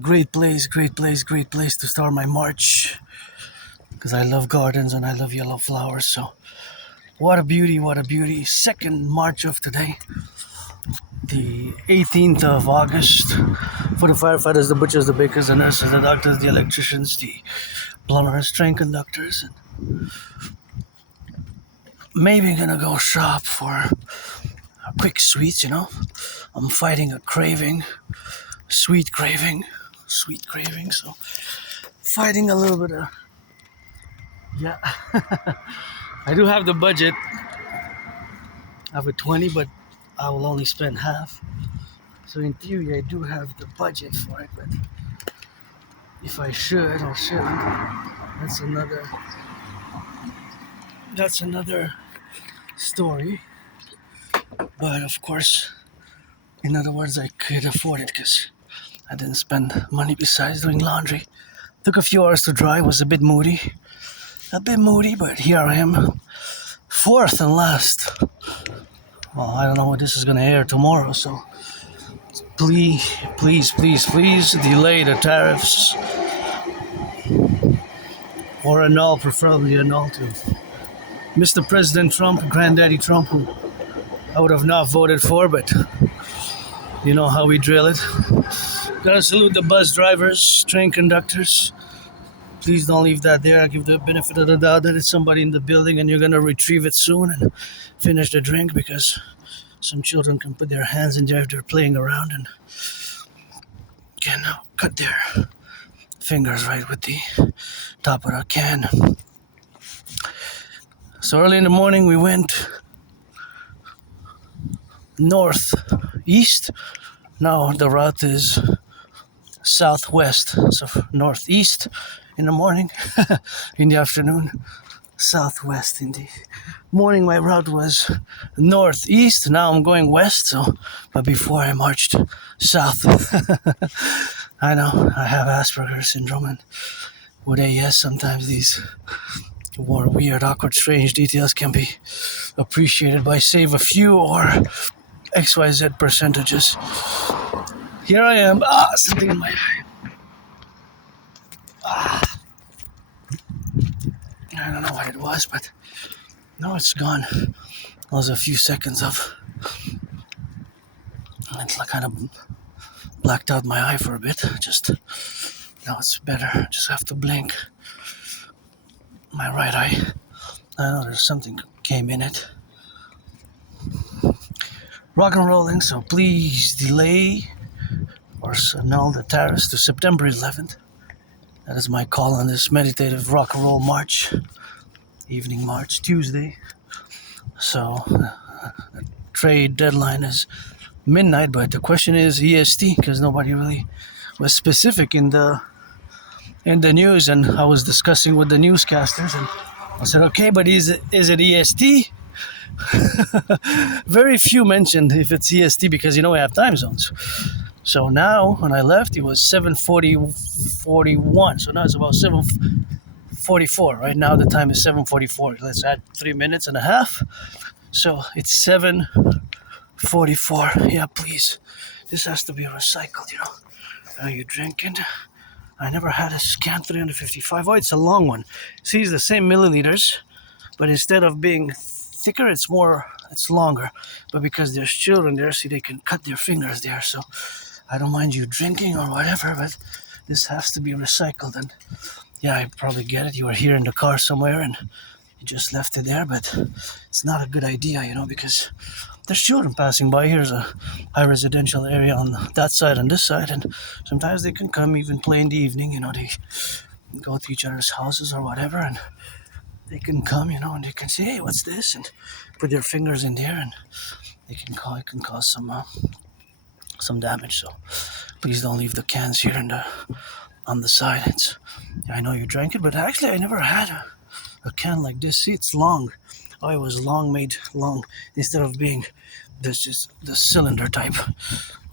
Great place to start my March. Because I love gardens and I love yellow flowers. So, what a beauty. Second March of today, the 18th of August. For the firefighters, the butchers, the bakers, the nurses, the doctors, the electricians, the plumbers, train conductors. And maybe gonna go shop for quick sweets, I'm fighting a craving, sweet craving. So, fighting a little bit of. Yeah, I do have the budget. I have a 20, but I will only spend half. So in theory, I do have the budget for it, but if I should or shouldn't, that's another story. But of course, in other words, I could afford it because I didn't spend money besides doing laundry. Took a few hours to dry, was a bit moody, but here I am, fourth and last. Well, I don't know what this is gonna air tomorrow, so please delay the tariffs or annul, preferably annul to Mr. President Trump, Granddaddy Trump, who I would have not voted for, but you know how we drill it. Gotta salute the bus drivers, train conductors. Please don't leave that there. I give the benefit of the doubt that it's somebody in the building and you're gonna retrieve it soon and finish the drink, because some children can put their hands in there if they're playing around and can cut their fingers right with the top of the can. So early in the morning we went northeast. Now the route is southwest, so northeast in the morning, in the afternoon, southwest in the morning. My route was northeast. Now I'm going west. But before I marched south. I know I have Asperger's syndrome, and with AS, sometimes these more weird, awkward, strange details can be appreciated by save a few or XYZ percentages. Here I am. Something in my eye. I don't know what it was, but no, it's gone. It was a few seconds of. It kind of blacked out my eye for a bit. Now it's better. Just have to blink. My right eye. I know there's something came in it. Rock and rolling, so please delay or annul the tariffs to September 11th. That is my call on this meditative rock and roll march, evening march, Tuesday. So the trade deadline is midnight, but the question is EST, because nobody really was specific in the news, and I was discussing with the newscasters, and I said, okay, but is it EST? Very few mentioned if it's EST, because we have time zones. So now when I left, it was 7:41. So now it's about 7:44. Right now the time is 7:44. Let's add 3 minutes and a half. So it's 7:44. Yeah, please. This has to be recycled, Are you drinking? I never had a scan 355. Oh, it's a long one. See, it's the same milliliters, but instead of being thicker, it's longer. But because there's children there, see, they can cut their fingers there. So I don't mind you drinking or whatever, but this has to be recycled. And yeah, I probably get it. You were here in the car somewhere and you just left it there, but it's not a good idea, because there's children passing by. Here's a high residential area on that side and this side, and sometimes they can come even play in the evening. They go to each other's houses or whatever, and they can come, and they can say, hey, what's this? And put their fingers in there, and it can cause some damage. So please don't leave the cans here on the side. I know you drank it, but actually I never had a can like this. See, it's long. Oh, it was made long instead of being this just the cylinder type.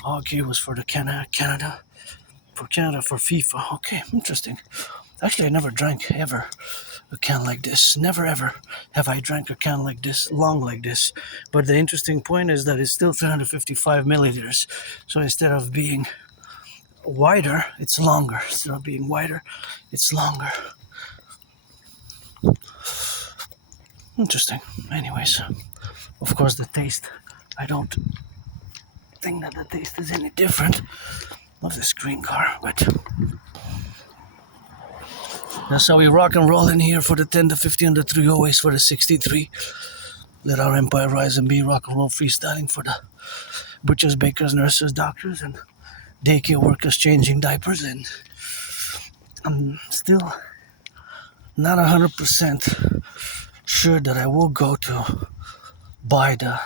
Okay, it was for the Canada for FIFA. Okay, interesting. Actually, I never drank ever a can like this. Never ever have I drank a can like this, long like this. But the interesting point is that it's still 355 milliliters. So instead of being wider, it's longer. Instead of being wider, it's longer. Interesting. Anyways, of course the taste, I don't think that the taste is any different of this green car, but that's how we rock and roll in here for the 10 to 50 on the 308s for the 63. Let our empire rise and be rock and roll freestyling for the butchers, bakers, nurses, doctors, and daycare workers changing diapers. And I'm still not 100% sure that I will go to buy the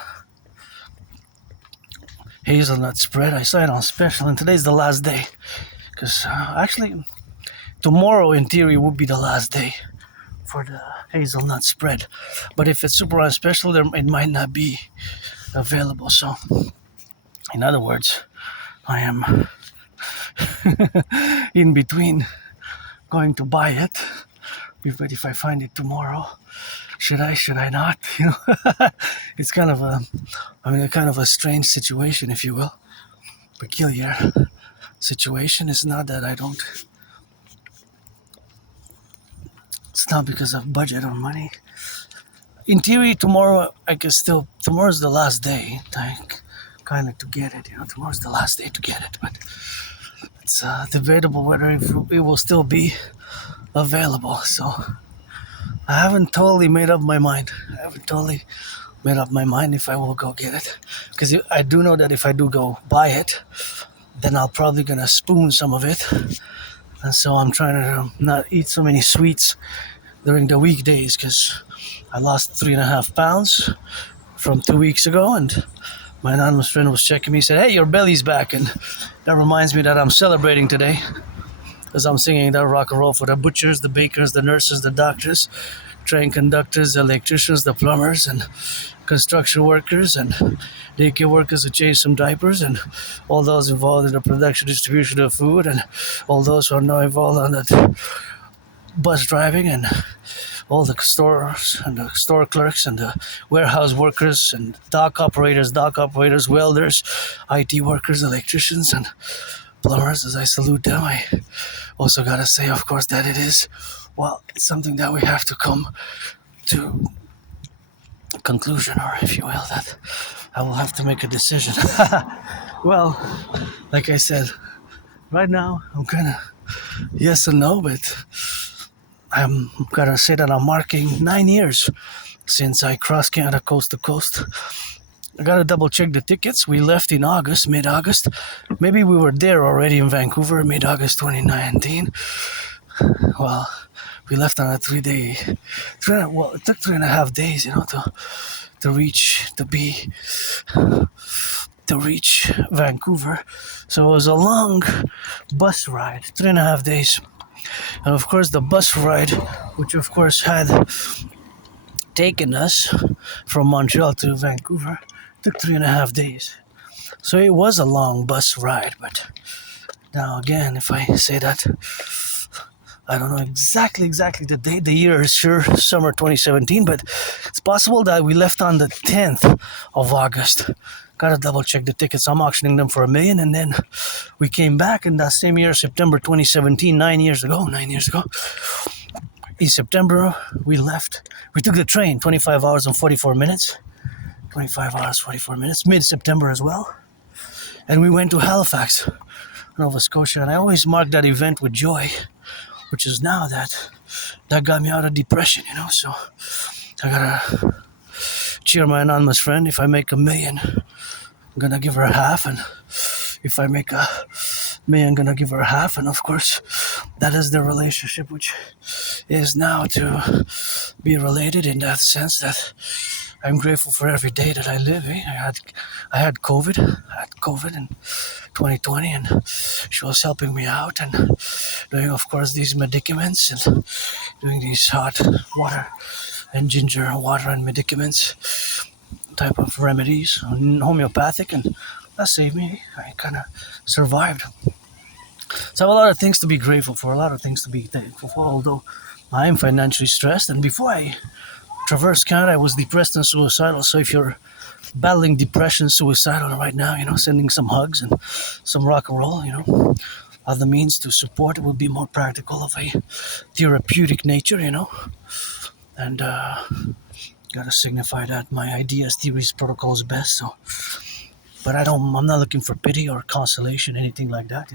hazelnut spread. I saw it on special, and today's the last day. Because actually, tomorrow in theory would be the last day for the hazelnut spread. But if it's super on special, it might not be available. So, in other words, I am in between going to buy it. But if I find it tomorrow, should I not? You know, it's kind of a strange situation, if you will. Peculiar situation. It's not that I don't. It's not because of budget or money. In theory, tomorrow tomorrow's the last day. Kind of to get it. You know, tomorrow's the last day to get it, but it's debatable whether it will still be available. So I haven't totally made up my mind. If I will go get it, because I do know that if I do go buy it, then I'll probably gonna spoon some of it, and so I'm trying to not eat so many sweets during the weekdays, because I lost 3.5 pounds from 2 weeks ago, and my anonymous friend was checking me, said, "Hey, your belly's back," and that reminds me that I'm celebrating today, because I'm singing that rock and roll for the butchers, the bakers, the nurses, the doctors, train conductors, the electricians, the plumbers, and construction workers, and daycare workers who change some diapers, and all those involved in the production, distribution of food, and all those who are now involved on that bus driving, and all the stores, and the store clerks, and the warehouse workers, and dock operators, welders, IT workers, electricians, and plumbers. As I salute them, I also gotta say, of course, that it's something that we have to come to a conclusion, or if you will, that I will have to make a decision. Well, like I said, right now I'm kind of yes and no, but I'm gonna say that I'm marking 9 years since I crossed Canada coast to coast. I gotta double check the tickets. We left in mid-August. Maybe we were there already in Vancouver, mid-August 2019. Well, we left on a 3-day. It took 3.5 days, to reach Vancouver. So it was a long bus ride, 3.5 days. And of course, the bus ride, which of course had taken us from Montreal to Vancouver, took 3.5 days. So it was a long bus ride. But now again, if I say that, I don't know exactly the date. The year is sure summer 2017, but it's possible that we left on the 10th of August. Gotta double check the tickets. I'm auctioning them for $1 million, and then we came back in that same year, September 2017, 9 years ago. In September, we left. We took the train, 25 hours and 44 minutes. 25 hours, 44 minutes, mid-September as well. And we went to Halifax, Nova Scotia, and I always mark that event with joy, which is now that got me out of depression, so I gotta cheer my anonymous friend. If I make $1 million, I'm gonna give her half, and if I make $1 million, I'm gonna give her half, and of course, that is the relationship which is now to be related in that sense that I'm grateful for every day that I live. I had COVID in 2020, and she was helping me out and doing, of course, these medicaments and doing these hot water and ginger water and medicaments type of remedies, homeopathic, and that saved me. I kind of survived. So I have a lot of things to be grateful for, a lot of things to be thankful for, although I am financially stressed. And before I traversed Canada, I was depressed and suicidal. So if you're battling depression, suicidal right now, sending some hugs and some rock and roll, the means to support it would be more practical of a therapeutic nature, and gotta signify that my ideas, theories, protocols best. So, but I'm not looking for pity or consolation, anything like that.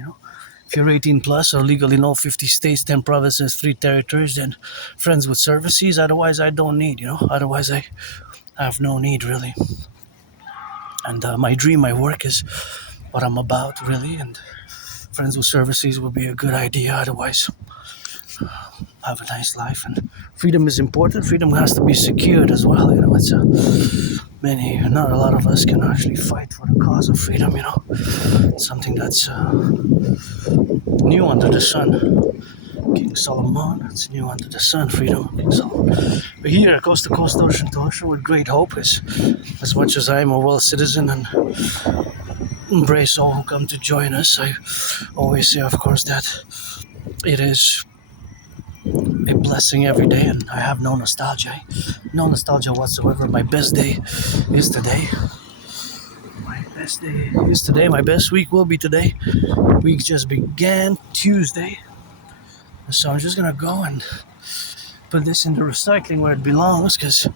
If you're 18 plus or legally in all 50 states, 10 provinces, 3 territories, then friends with services. Otherwise, I don't need. Otherwise, I have no need really. And my dream, my work is what I'm about really, and friends with services would be a good idea. Otherwise, have a nice life. And freedom is important. Freedom has to be secured as well. It's not a lot of us can actually fight for the cause of freedom. It's something that's new under the sun. King Solomon, it's new under the sun. Freedom, King Solomon. But here, coast to coast, ocean to ocean, with great hope, is as much as I'm a well citizen and embrace all who come to join us. I always say, of course, that it is a blessing every day, and I have no nostalgia. No nostalgia whatsoever. My best day is today. My best day is today. My best week will be today. Week just began Tuesday. So I'm just gonna go and put this in the recycling where it belongs, because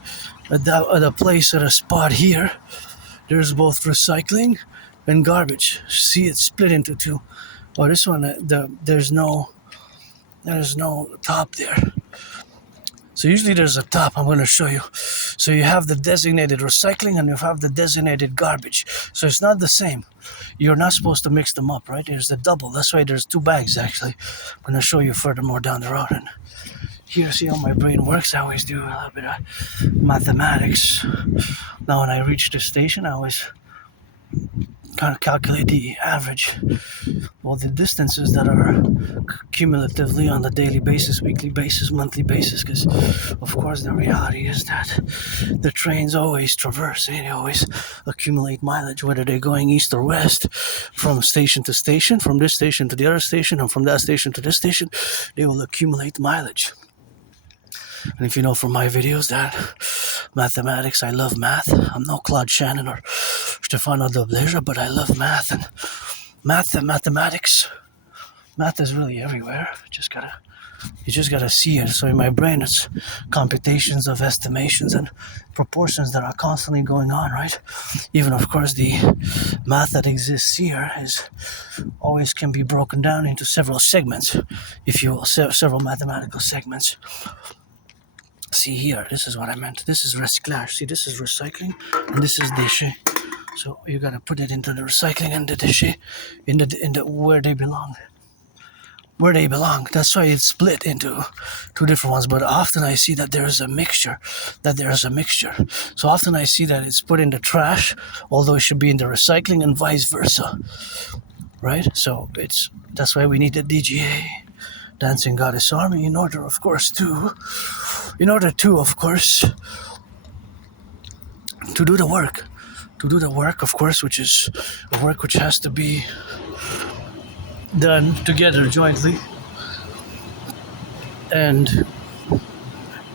at a spot here, there's both recycling and garbage. See, it's split into two. Oh, this one, there's no top there. So usually there's a top. I'm going to show you. So you have the designated recycling and you have the designated garbage. So it's not the same. You're not supposed to mix them up, right? There's the double. That's why there's 2 bags actually. I'm going to show you furthermore down the road. And here, see how my brain works. I always do a little bit of mathematics. Now when I reach the station, I always kind of calculate the average, or the distances that are cumulatively on the daily basis, weekly basis, monthly basis, because of course the reality is that the trains always traverse, they always accumulate mileage, whether they're going east or west, from station to station, from this station to the other station, and from that station to this station, they will accumulate mileage. And if you know from my videos that mathematics, I love math. I'm no Claude Shannon or Stefano Dobleja, but I love math. And mathematics. Math is really everywhere. You just gotta see it. So in my brain, it's computations of estimations and proportions that are constantly going on, right? Even, of course, the math that exists here is always can be broken down into several segments, if you will, several mathematical segments. See here, this is what I meant. This is recyclage. See, this is recycling, and this is déchet. So you gotta put it into the recycling and the déchet, in the where they belong. Where they belong. That's why it's split into 2 different ones. But often I see that there's a mixture. So often I see that it's put in the trash, although it should be in the recycling, and vice versa. Right? So that's why we need the DGA, Dancing Goddess Army, in order, of course, to do the work. To do the work, of course, which is a work which has to be done together, jointly. And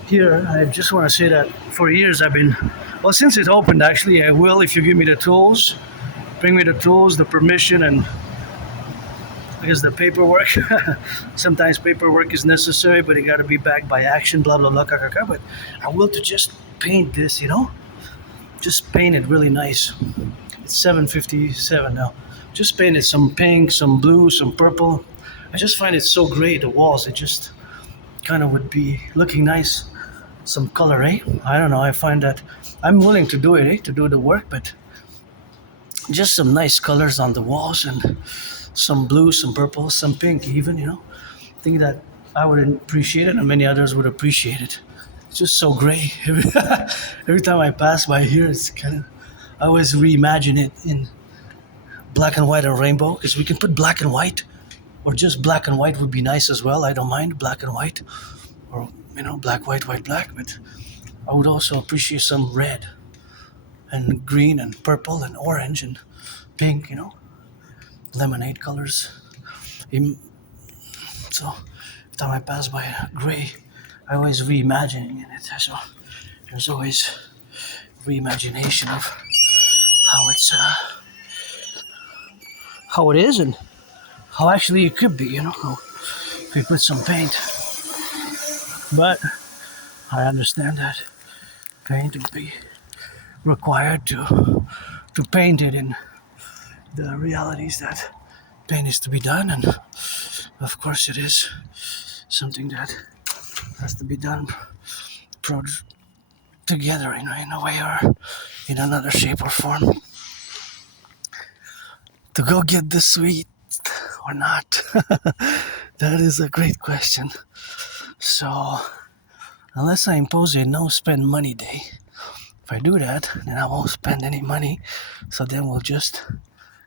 here, I just want to say that for years I've been, since it opened actually, I will, if you give me the tools, bring me the tools, the permission, and I guess the paperwork. Sometimes paperwork is necessary, but it got to be backed by action, blah, blah, blah, but I will to just paint this, just paint it really nice. It's 7:57 now. Just painted some pink, some blue, some purple. I just find it so great, the walls. It just kind of would be looking nice. Some color, eh? I don't know. I find that I'm willing to do it, to do the work, but just some nice colors on the walls, and some blue, some purple, some pink even, I think that I would appreciate it and many others would appreciate it. It's just so gray. Every time I pass by here, it's kind of, I always reimagine it in black and white or rainbow, because we can put black and white, or just black and white would be nice as well. I don't mind black and white, or black, white, white, black, but I would also appreciate some red and green and purple and orange and pink, lemonade colors. So every time I pass by gray, I always reimagining it. So there's always reimagination of how it is, and how actually it could be, if we put some paint. But I understand that paint will be required to paint it in the realities that paint is to be done, and of course it is something that has to be done together in a way or in another shape or form. To go get the sweet or not? That is a great question. So, unless I impose a no spend money day, if I do that, then I won't spend any money. So then we'll just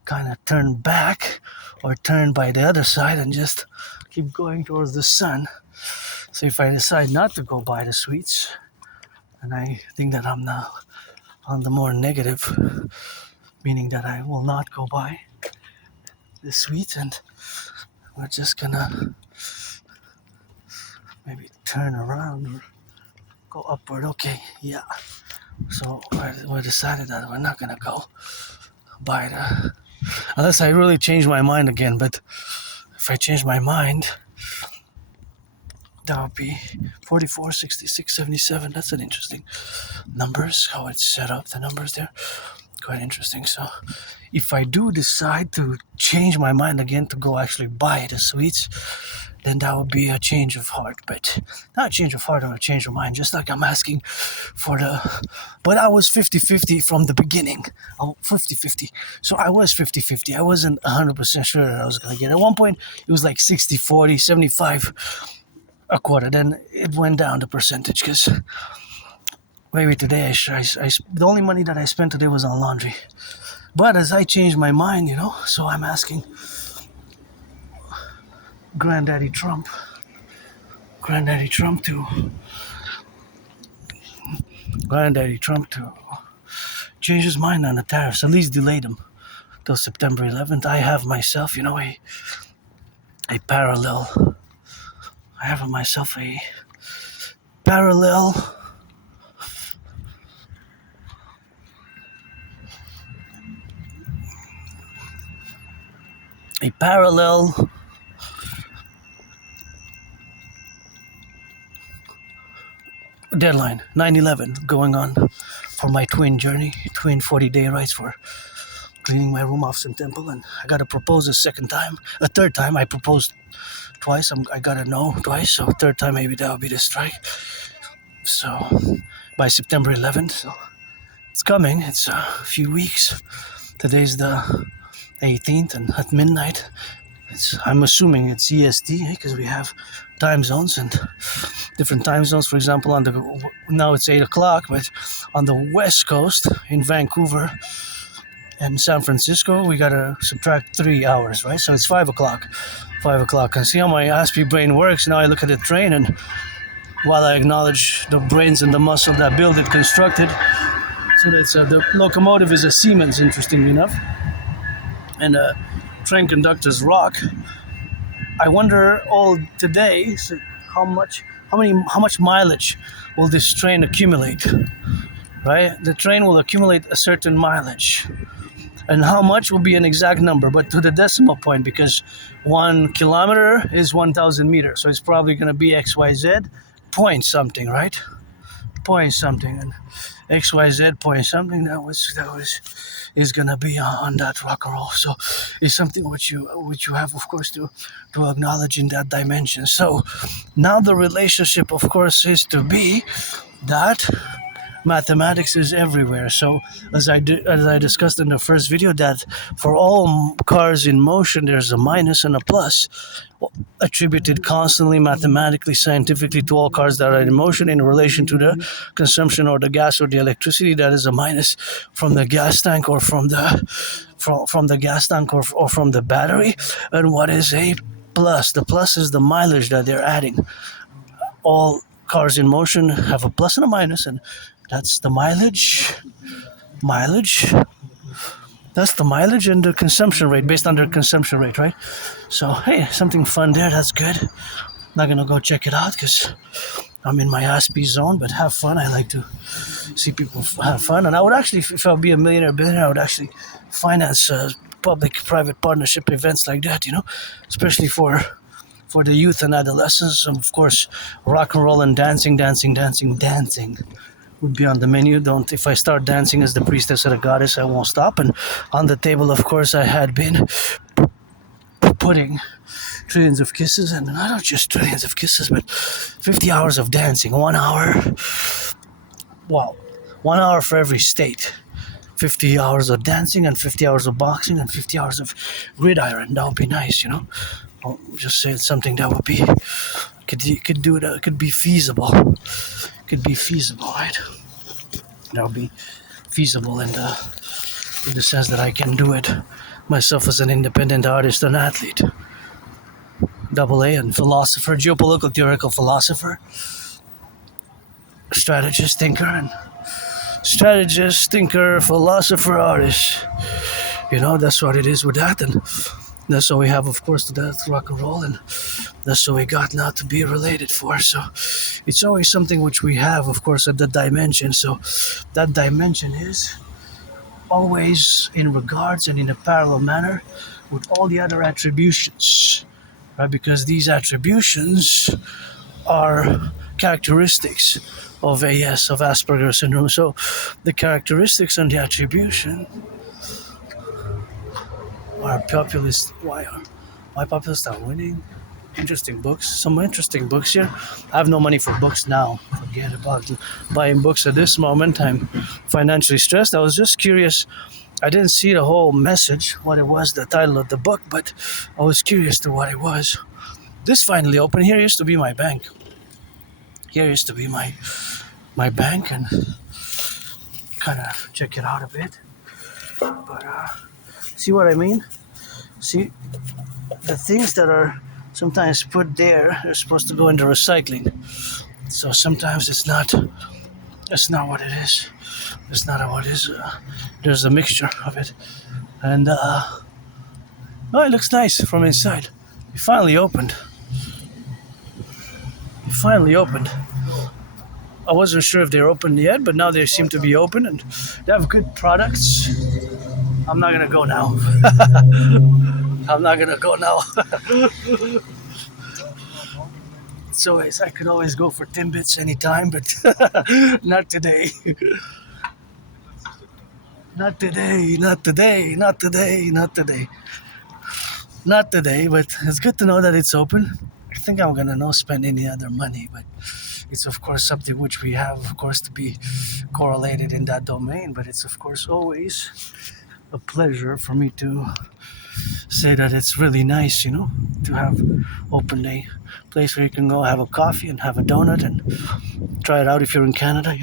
kind of turn back or turn by the other side and just keep going towards the sun. So if I decide not to go buy the sweets, and I think that I'm now on the more negative, meaning that I will not go buy the sweets, and we're just gonna maybe turn around or go upward. Okay, yeah. So we decided that we're not gonna go buy the, unless I really change my mind again. But if I change my mind, that would be 44, 66, 77. That's an interesting numbers, how it's set up, the numbers there. Quite interesting. So if I do decide to change my mind again to go actually buy the sweets, then that would be a change of heart. But not a change of heart or a change of mind, just like I'm asking for the, but I was 50-50 from the beginning. 50-50. So I was 50-50. I wasn't 100% sure that I was going to get it. At one point, it was like 60-40, 75 a quarter. Then it went down the percentage because maybe today the only money that I spent today was on laundry. But as I changed my mind, so I'm asking Granddaddy Trump to change his mind on the tariffs, at least delay them till September 11th. I have myself, a parallel. I have myself a parallel deadline, 9/11, going on for my twin 40-day rights for cleaning my room off Sun Temple, and I gotta propose a third time. I proposed twice, I got a no twice, so third time maybe that'll be the strike. So by September 11th, so it's coming, it's a few weeks. Today's the 18th, and at midnight, I'm assuming it's EST, because we have time zones and different time zones. For example, now it's 8 o'clock, but on the West Coast, in Vancouver and San Francisco, we gotta subtract 3 hours, right? So it's 5 o'clock. 5 o'clock. And see how my Aspiesque brain works. Now I look at the train, and while I acknowledge the brains and the muscle that build it, constructed, so that's the locomotive is a Siemens, interestingly enough, and train conductors rock. I wonder all today, so how much mileage will this train accumulate? Right? The train will accumulate a certain mileage, and how much will be an exact number, but to the decimal point, because 1 kilometer is 1,000 meters, so it's probably going to be XYZ point something, right? Point something, and XYZ point something is gonna be on that rock and roll. So it's something which you have, of course, to acknowledge in that dimension. So now the relationship, of course, is to be that mathematics is everywhere. So as I discussed in the first video, that for all cars in motion, there's a minus and a plus, attributed constantly, mathematically, scientifically, to all cars that are in motion in relation to the consumption or the gas or the electricity. That is a minus from the gas tank or from the gas tank or from the battery. And what is a plus? The plus is the mileage that they're adding. All cars in motion have a plus and a minus, and that's the mileage. That's the mileage and the consumption rate, based on their consumption rate, right? So, hey, something fun there, that's good. Not gonna go check it out because I'm in my Aspiesque zone, but have fun. I like to see people have fun. And I would actually, if I would be a millionaire, I would actually finance public-private partnership events like that, especially for the youth and adolescents. And of course, rock and roll and dancing would be on the menu. If I start dancing as the priestess or the goddess, I won't stop. And on the table, of course, I had been putting trillions of kisses, and not just trillions of kisses, but 50 hours of dancing, 1 hour. Wow, 1 hour for every state. 50 hours of dancing and 50 hours of boxing and 50 hours of gridiron. That would be nice, I'll just say it's something that would be could be feasible. Could be feasible, right? That would be feasible in the sense that I can do it myself as an independent artist and athlete. Double A and philosopher, geopolitical theoretical philosopher, strategist, thinker, philosopher, artist. That's what it is with that, and that's what we have, of course, to that rock and roll, and that's what we got now to be related for. So it's always something which we have, of course, at the dimension. So that dimension is always in regards and in a parallel manner with all the other attributions, right? Because these attributions are characteristics of AS, of Asperger's syndrome. So the characteristics and the attribution are populist. Why populists are winning? Interesting books. Some interesting books here. I have no money for books now. Forget about buying books at this moment. I'm financially stressed. I was just curious. I didn't see the whole message, what it was, the title of the book, but I was curious to what it was. This finally opened. Here used to be my bank. Here used to be my bank, and kind of check it out a bit. But see what I mean? See, the things that are sometimes put there are supposed to go into recycling. So sometimes it's not what it is. It's not what it is. There's a mixture of it. And it looks nice from inside. It finally opened. I wasn't sure if they're open yet, but now they seem to be open, and they have good products. I'm not gonna go now. So I could always go for Timbits anytime, but not today. Not today, but it's good to know that it's open. I think I'm gonna not spend any other money, but it's of course something which we have, of course, to be correlated in that domain. But it's of course always a pleasure for me to say that it's really nice, to have open a place where you can go have a coffee and have a donut and try it out if you're in Canada,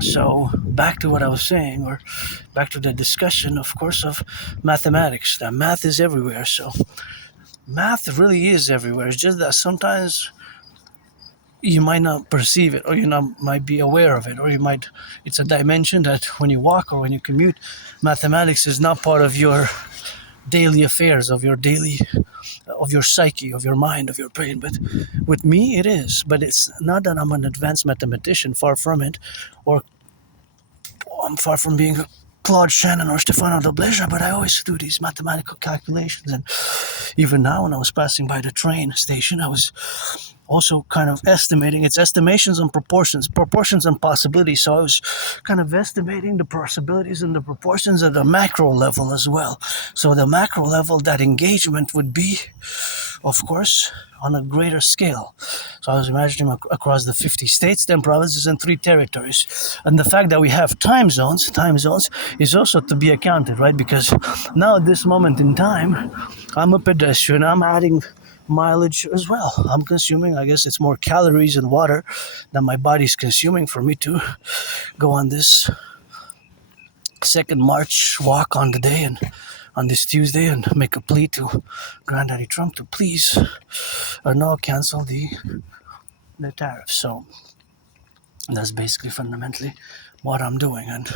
So back to what I was saying, or back to the discussion, of course, of mathematics. That math is everywhere. So math really is everywhere. It's just that sometimes you might not perceive it, or might be aware of it, or it's a dimension that when you walk or when you commute, mathematics is not part of your daily affairs, of your psyche, of your mind, of your brain. But with me, it is. But it's not that I'm an advanced mathematician, far from it, or I'm far from being a Claude Shannon or Stefano Dobleja, but I always do these mathematical calculations. And even now, when I was passing by the train station, I was also kind of estimating. It's estimations and proportions and possibilities. So I was kind of estimating the possibilities and the proportions at the macro level as well. So the macro level, that engagement would be, of course, on a greater scale. So I was imagining across the 50 states, 10 provinces, and 3 territories. And the fact that we have time zones is also to be accounted, right? Because now at this moment in time, I'm a pedestrian. I'm adding mileage as well. I'm consuming, I guess it's more calories and water that my body's consuming for me to go on this second March walk on the day, and on this Tuesday, and make a plea to Granddaddy Trump to please not cancel the tariffs. So that's basically fundamentally what I'm doing, and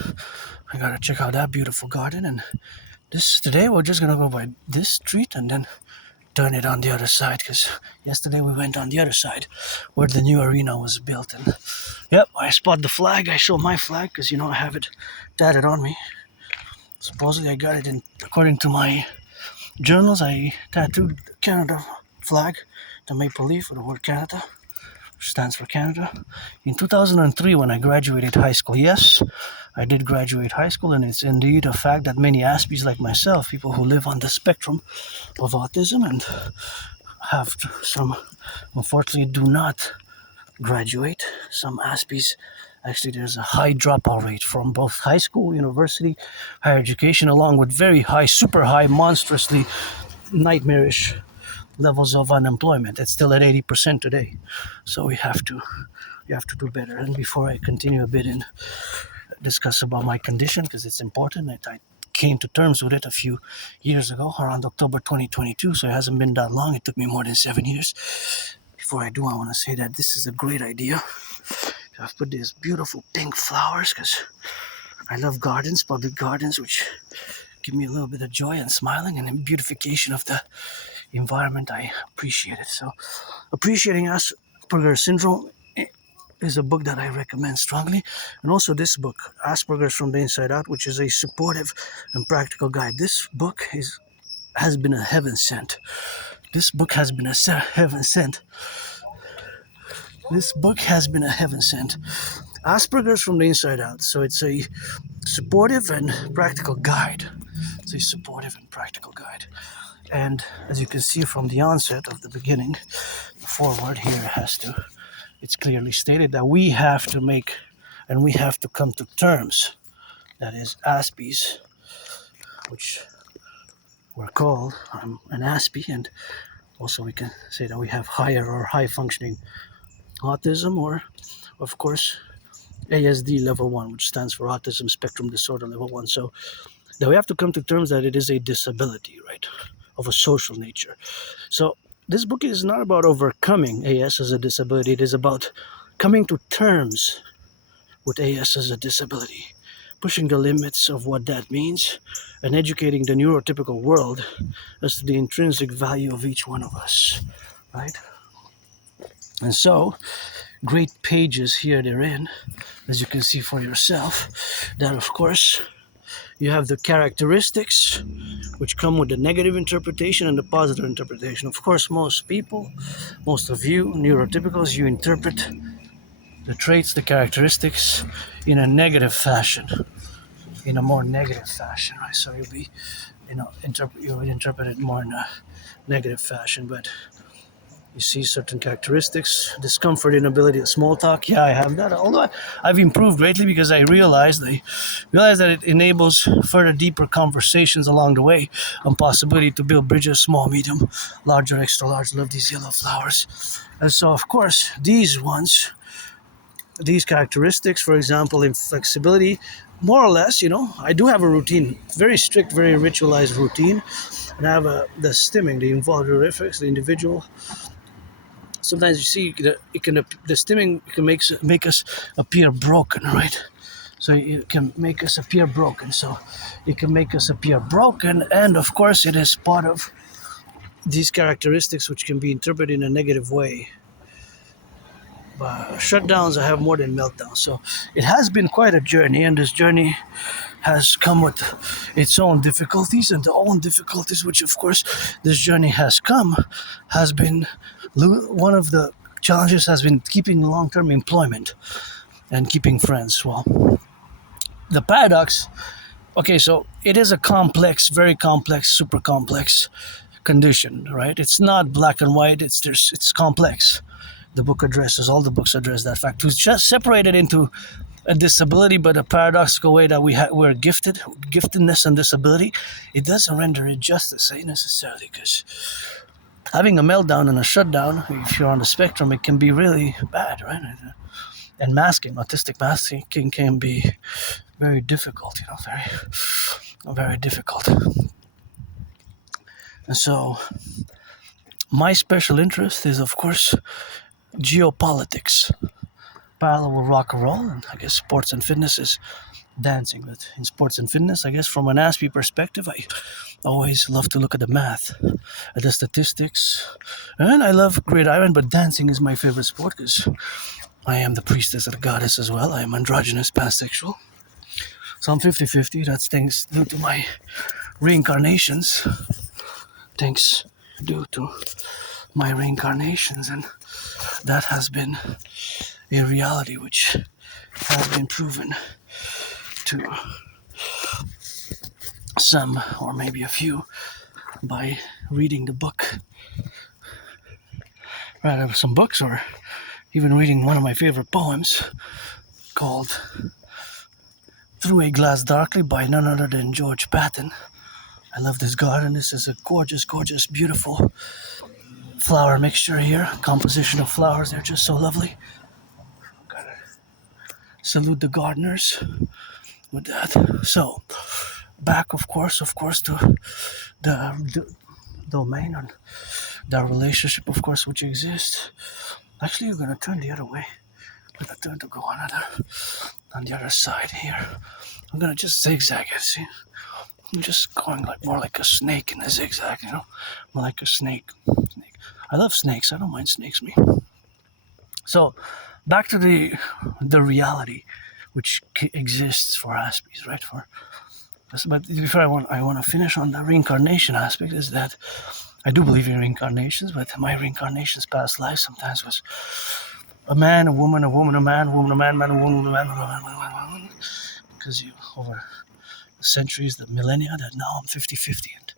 I gotta check out that beautiful garden. And today we're just gonna go by this street and then turn it on the other side, because yesterday we went on the other side where the new arena was built. And yep, I spot the flag. I show my flag because I have it tatted on me. Supposedly I got it in, according to my journals, I tattooed Canada flag, the maple leaf with the word Canada, which stands for Canada, in 2003 when I graduated high school. Yes, I did graduate high school, and it's indeed a fact that many Aspies like myself, people who live on the spectrum of autism and have some, unfortunately, do not graduate. Some Aspies, actually, there's a high dropout rate from both high school, university, higher education, along with very high, super high, monstrously nightmarish levels of unemployment. It's still at 80% today. So we have to do better. And before I continue a bit and discuss about my condition, because it's important, I came to terms with it a few years ago, around October 2022. So it hasn't been that long. It took me more than 7 years. Before I do, I want to say that this is a great idea. I've put these beautiful pink flowers because I love gardens, public gardens, which give me a little bit of joy and smiling and beautification of the environment. I appreciate it. So, Appreciating Asperger's Syndrome is a book that I recommend strongly. And also this book, Asperger's from the Inside Out, which is a supportive and practical guide. This book has been a heaven sent. This book has been a heaven sent. This book has been a heaven sent. Asperger's from the Inside Out. So it's a supportive and practical guide. It's a supportive and practical guide. And as you can see from the onset of the beginning, the foreword here it's clearly stated that we have to make and we have to come to terms. That is Aspies, which we're called. I'm an Aspie, and also we can say that we have higher or high functioning autism, or of course ASD level 1, which stands for Autism Spectrum Disorder level 1. So that we have to come to terms that it is a disability, right, of a social nature. So this book is not about overcoming AS as a disability. It is about coming to terms with AS as a disability, pushing the limits of what that means, and educating the neurotypical world as to the intrinsic value of each one of us, right? And so, great pages here therein, as you can see for yourself, that of course you have the characteristics which come with the negative interpretation and the positive interpretation. Of course, most people, most of you neurotypicals, you interpret the traits, the characteristics in a negative fashion, in a more negative fashion, right? So you'll be, you interpret it more in a negative fashion, but you see certain characteristics, discomfort, inability to small talk. Yeah, I have that. Although I've improved greatly because I realized that it enables further deeper conversations along the way and possibility to build bridges, small, medium, larger, extra large. Love these yellow flowers. And so, of course, these characteristics, for example, in flexibility, more or less, I do have a routine, very strict, very ritualized routine. And I have the stimming, the involuntary, the individual. Sometimes you see the stimming can make us appear broken, right? So it can make us appear broken. So it can make us appear broken, and of course it is part of these characteristics which can be interpreted in a negative way. Shutdowns, I have more than meltdowns. So it has been quite a journey, and this journey has come with its own difficulties, and the own difficulties which of course this journey has been one of the challenges has been keeping long-term employment and keeping friends. Well, the paradox, okay, so it is a complex, very complex, super complex condition, right? It's not black and white, it's complex. All the books address that fact. To just separate it into a disability, but a paradoxical way that we're giftedness and disability, it doesn't render it justice, necessarily, because having a meltdown and a shutdown, if you're on the spectrum, it can be really bad, right? And autistic masking can be very difficult, very difficult. And so, my special interest is, of course, geopolitics, parallel with rock and roll, and I guess sports and fitness is dancing. But in sports and fitness, I guess from an Aspie perspective, I always love to look at the math, at the statistics, and I love gridiron, but dancing is my favorite sport because I am the priestess of the goddess as well. I am androgynous, pansexual. So I'm 50-50. That's thanks due to my reincarnations. Thanks due to my reincarnations, and that has been a reality which has been proven to some, or maybe a few, by reading the book, rather some books, or even reading one of my favorite poems called Through a Glass Darkly by none other than George Patton. I love this garden. This is a gorgeous, gorgeous, beautiful flower mixture here. Composition of flowers, they're just so lovely. Gotta salute the gardeners with that. So, back, of course, to the domain and the relationship, of course, which exists. Actually, you're gonna turn the other way. I'm gonna turn to go on the other side here. I'm gonna just zigzag it, see? I'm just going like more like a snake in a zigzag, you know? More like a snake. I love snakes, I don't mind snakes, me. So, back to the reality which exists for Aspies, right? But before I want to finish on the reincarnation aspect, is that I do believe in reincarnations, but my reincarnations past life sometimes was a man, a woman, a woman, a man, a woman, a man, man, a woman, a man, a woman, because over the centuries, the millennia, that now I'm 50-50, and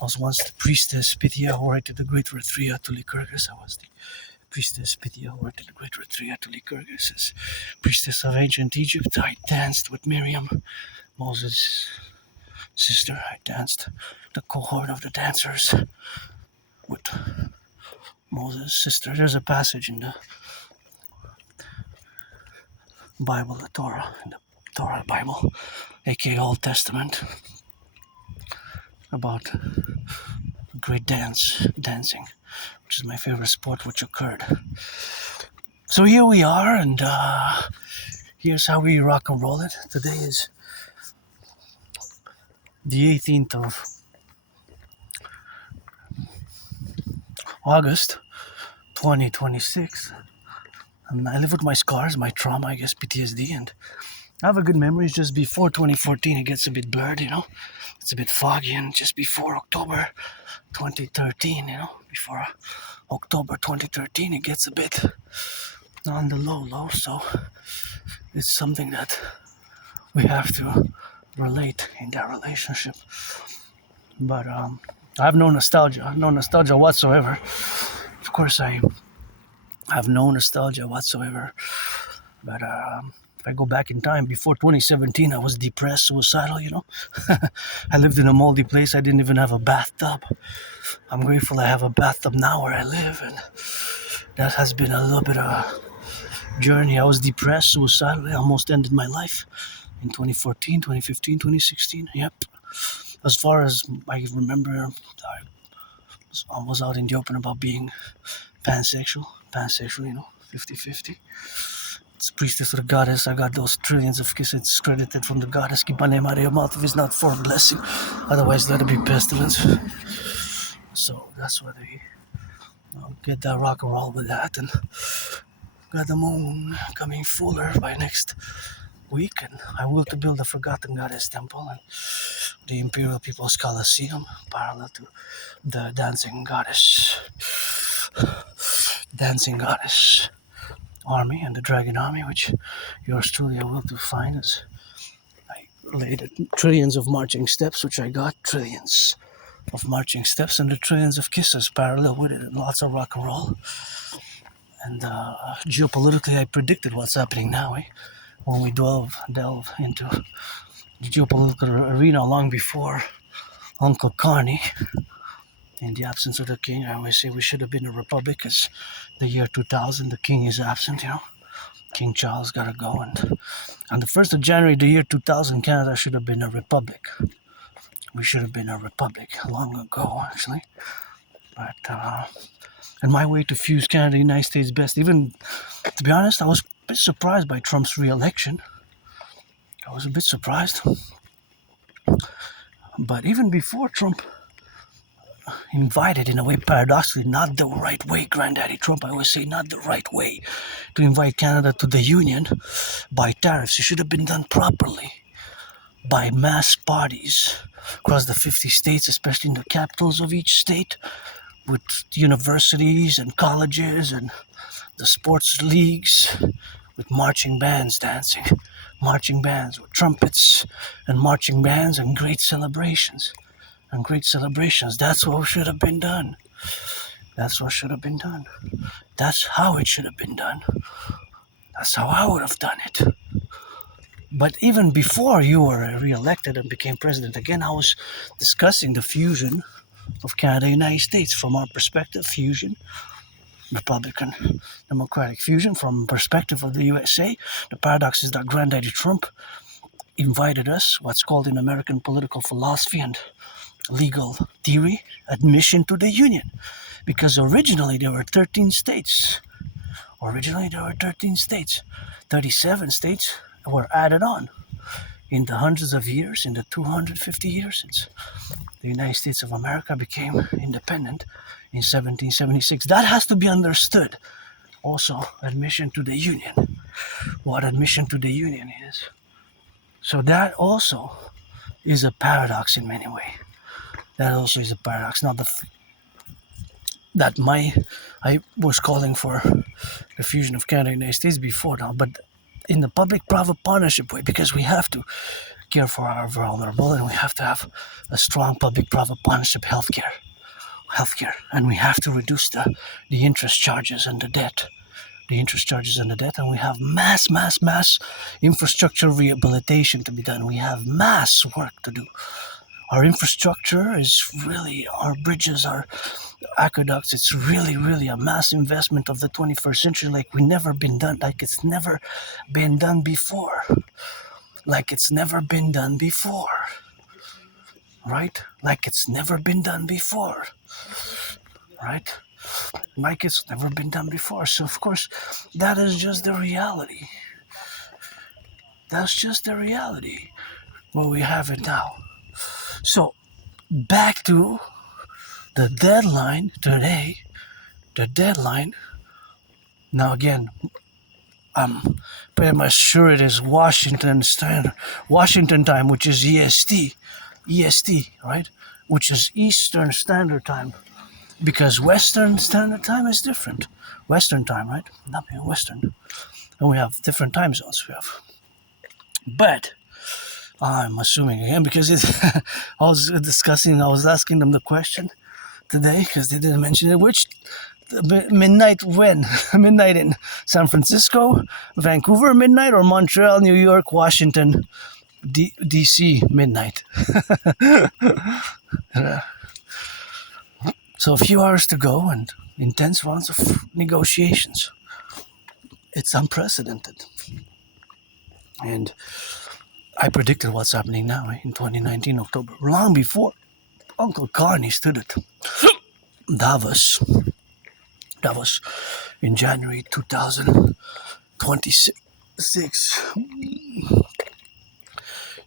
I was once the priestess Pythia who wrote the great Rithria to Lycurgus. I was the priestess Pythia who wrote the great Rithria to Lycurgus. As priestess of ancient Egypt, I danced with Miriam, Moses' sister. I danced the cohort of the dancers with Moses' sister. There's a passage in the Bible, the Torah, in the Torah Bible, aka Old Testament, about great dancing, which is my favorite sport, which occurred. So here we are, and here's how we rock and roll it. Today is the 18th of August, 2026, and I live with my scars, my trauma, I guess, PTSD, and I have a good memory. Just before 2014, it gets a bit blurred, you know. It's a bit foggy, and just before October 2013, you know, before October 2013, it gets a bit on the low, so it's something that we have to relate in that relationship. But I have no nostalgia whatsoever. Of course, I have no nostalgia whatsoever, but if I go back in time, before 2017, I was depressed, suicidal, you know. I lived in a moldy place. I didn't even have a bathtub. I'm grateful I have a bathtub now where I live, and that has been a little bit of a journey. I was depressed, suicidal. I almost ended my life in 2014, 2015, 2016. Yep. As far as I remember, I was out in the open about being pansexual, you know, 50-50. It's priestess of the goddess. I got those trillions of kisses credited from the goddess. Keep my name out of your mouth if it's not for a blessing. Otherwise, let it be pestilence. So that's why they get that rock and roll with that. And got the moon coming fuller by next week. And I will to build a forgotten goddess temple and the Imperial People's Colosseum, parallel to the dancing goddess army and the dragon army, which yours truly I will to find as I laid trillions of marching steps, which I got trillions of marching steps and the trillions of kisses parallel with it, and lots of rock and roll. And geopolitically, I predicted what's happening now, when we delve into the geopolitical arena long before Uncle Carney. In the absence of the king, I always say we should have been a republic, because the year 2000, the king is absent, you know. King Charles gotta go, and on the 1st of January, the year 2000, Canada should have been a republic. We should have been a republic long ago, actually. But, and my way to fuse Canada, United States best, even, to be honest, I was a bit surprised by Trump's re-election. I was a bit surprised. But even before Trump invited, in a way, paradoxically, not the right way, Granddaddy Trump, I always say, not the right way to invite Canada to the Union by tariffs. It should have been done properly. by mass bodies across the 50 states, especially in the capitals of each state, with universities and colleges and the sports leagues, with marching bands dancing, marching bands with trumpets and marching bands and great celebrations. And great celebrations. That's what should have been done. That's what should have been done. That's how it should have been done. That's how I would have done it. But even before you were re-elected and became president again, I was discussing the fusion of Canada and the United States from our perspective, fusion, Republican Democratic fusion from perspective of the USA. The paradox is that Granddaddy Trump invited us, what's called in American political philosophy and legal theory, admission to the Union. Because originally there were 13 states. 37 states were added on in the hundreds of years, in the 250 years since the United States of America became independent in 1776. That has to be understood. Also, admission to the Union. What admission to the Union is. So that also is a paradox in many ways. That also is a paradox. Now, I was calling for the fusion of Canada and the United States before now, but in the public-private partnership way, because we have to care for our vulnerable and we have to have a strong public-private partnership healthcare, and we have to reduce the interest charges and the debt. And we have mass infrastructure rehabilitation to be done. We have mass work to do. Our infrastructure is really, our bridges, our aqueducts, it's really a mass investment of the 21st century like it's never been done before. Right? Like it's never been done before. So of course, that is just the reality. That's just the reality. What we have it now. So, back to the deadline today. Now again, I'm pretty much sure it is Washington time, which is EST, right? Which is Eastern Standard Time. Because Western Standard Time is different. Western time, right? Not Western. And we have different time zones. But I'm assuming again because I was asking them the question today because they didn't mention it. Which midnight when? Midnight in San Francisco, Vancouver midnight, or Montreal, New York, Washington, DC midnight? So a few hours to go and intense rounds of negotiations. It's unprecedented. And I predicted what's happening now in 2019 October, long before Uncle Carney stood at Davos in January 2026.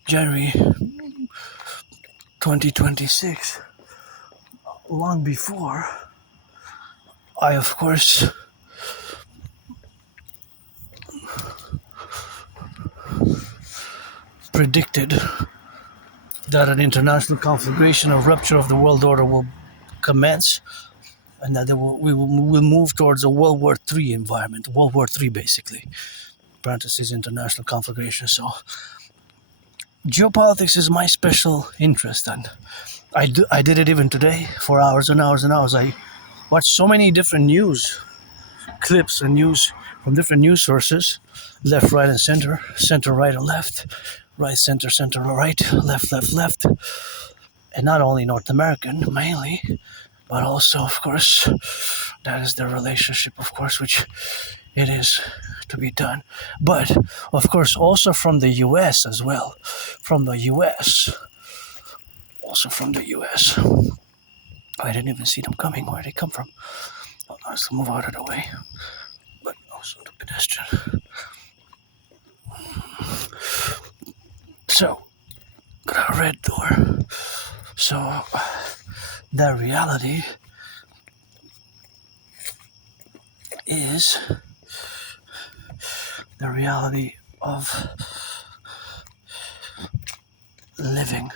January 2026. Long before, I of course predicted that an international conflagration or rupture of the world order will commence, and that we will move towards a World War III environment. World War III, basically. Parentheses, international conflagration. So, geopolitics is my special interest, and I did it even today for hours and hours and hours. I watched so many different news clips and news from different news sources, left, right, and center, right, and left, right, center, right, left, and not only North American mainly, but also, of course, that is the relationship, of course, which it is to be done. But, of course, also from the U.S. as well. Also from the U.S. I didn't even see them coming. Where did they come from? Oh, let's move out of the way. But also the pedestrian. So, got a red door. So, the reality is the reality of living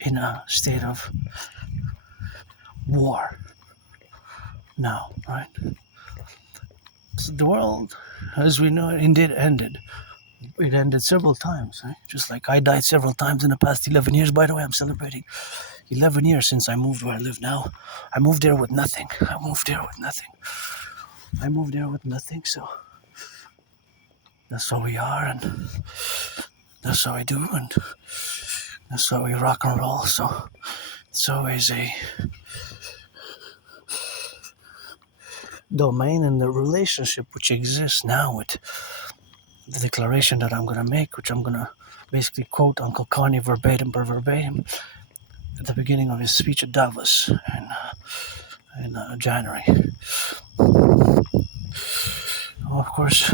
in a state of war now, right? So the world, as we know it, indeed ended. It ended several times, right? Just like I died several times in the past 11 years. By the way, I'm celebrating 11 years since I moved where I live now. I moved there with nothing. So that's how we are, and that's how we do, and that's how we rock and roll. So it's always a domain in the relationship which exists now with the declaration that I'm going to make, which I'm going to basically quote Uncle Connie verbatim per verbatim at the beginning of his speech at Davos in January. Of course,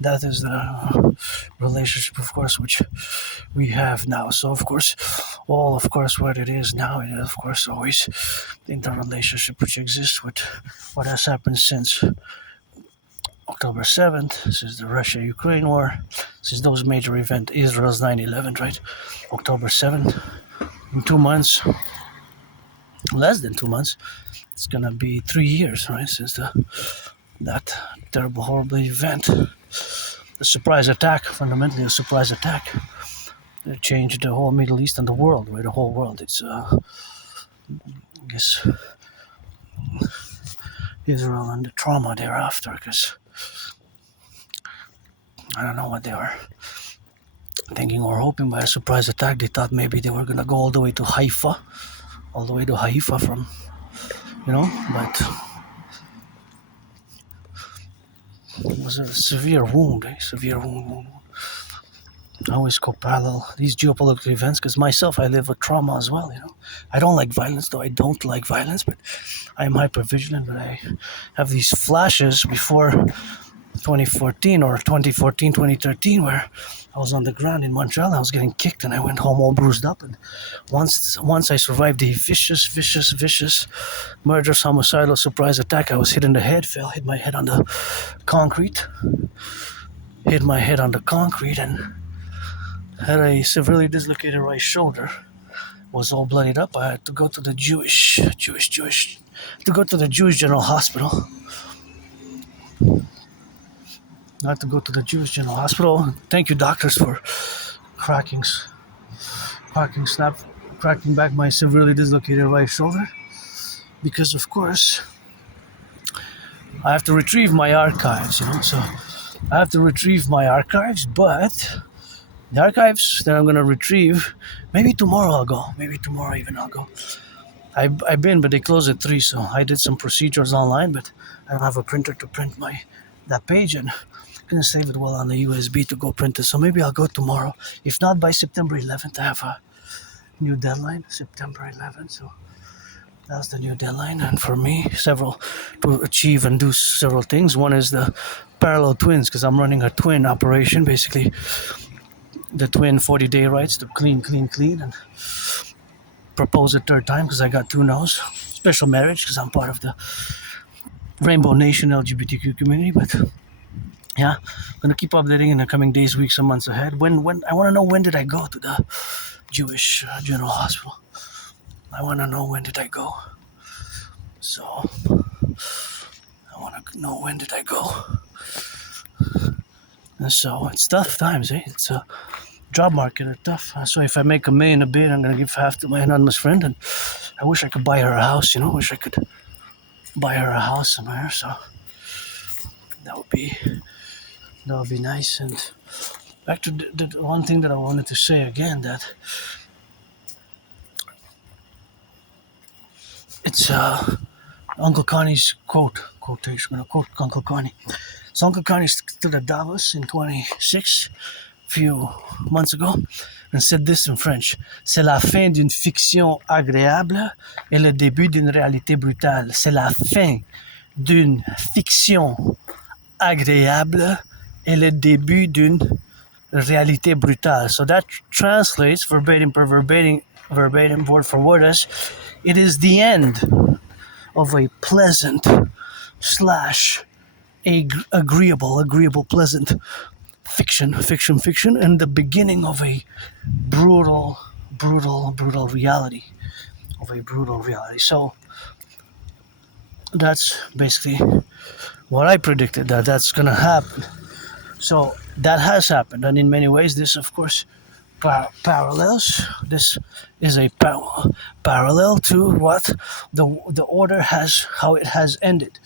that is the relationship, of course, which we have now. So, of course, what it is now, it is, of course, always the interrelationship which exists with what has happened since October 7th, since the Russia-Ukraine war, since those major events, Israel's 9/11, right? October 7th, in 2 months, less than 2 months, it's gonna be 3 years, right, since that terrible, horrible event. The surprise attack, fundamentally a surprise attack, that changed the whole Middle East and the world, right? The whole world. It's, I guess, Israel and the trauma thereafter, because I don't know what they were thinking or hoping by a surprise attack. They thought maybe they were gonna go all the way to Haifa from, but it was a severe wound, severe wound. I always go parallel these geopolitical events because myself, I live with trauma as well, I don't like violence, though I don't like violence, but I am hypervigilant, but I have these flashes before 2014 or 2013, where I was on the ground in Montreal, I was getting kicked, and I went home all bruised up, and once I survived the vicious, murderous, homicidal surprise attack, I was hit in the head, hit my head on the concrete, and had a severely dislocated right shoulder, was all bloodied up. I had to go to the Jewish General Hospital. Thank you, doctors, for cracking back my severely dislocated right shoulder. Because, of course, I have to retrieve my archives, So I have to retrieve my archives, but the archives that I'm going to retrieve, maybe tomorrow I'll go. Maybe tomorrow even I'll go. I've been, but they close at 3, so I did some procedures online, but I don't have a printer to print that page, and I'm going to save it well on the USB to go print it, so maybe I'll go tomorrow. If not, by September 11th, I have a new deadline, September 11th, so that's the new deadline, and for me, to achieve and do several things. One is the parallel twins, because I'm running a twin operation, basically the twin 40-day rights to clean, and propose a third time, because I got 2 no's. Special marriage, because I'm part of the Rainbow Nation LGBTQ community, but yeah, I'm going to keep updating in the coming days, weeks, and months ahead. When I want to know, when did I go to the Jewish General Hospital? I want to know, when did I go? So, I want to know, when did I go? And so, it's tough times, It's a job market are tough. So if I make $1 million a bid, I'm going to give half to my anonymous friend, and I wish I could buy her a house, wish I could buy her a house somewhere, so that would be nice. And back to the one thing that I wanted to say again, that it's Uncle Connie's quotation. I'm going to quote Uncle Connie. So Uncle Connie stood at Davos in 26, few months ago, and said this in French: "C'est la fin d'une fiction agréable et le début d'une réalité brutale." C'est la fin d'une fiction agréable et le début d'une réalité brutale. So that translates verbatim per verbatim, word for word, as it is the end of a pleasant / agreeable, pleasant fiction, and the beginning of a brutal, brutal reality. So that's basically what I predicted that's gonna happen. So that has happened, and in many ways, this, of course, parallels. This is a parallel to what the order has, how it has ended,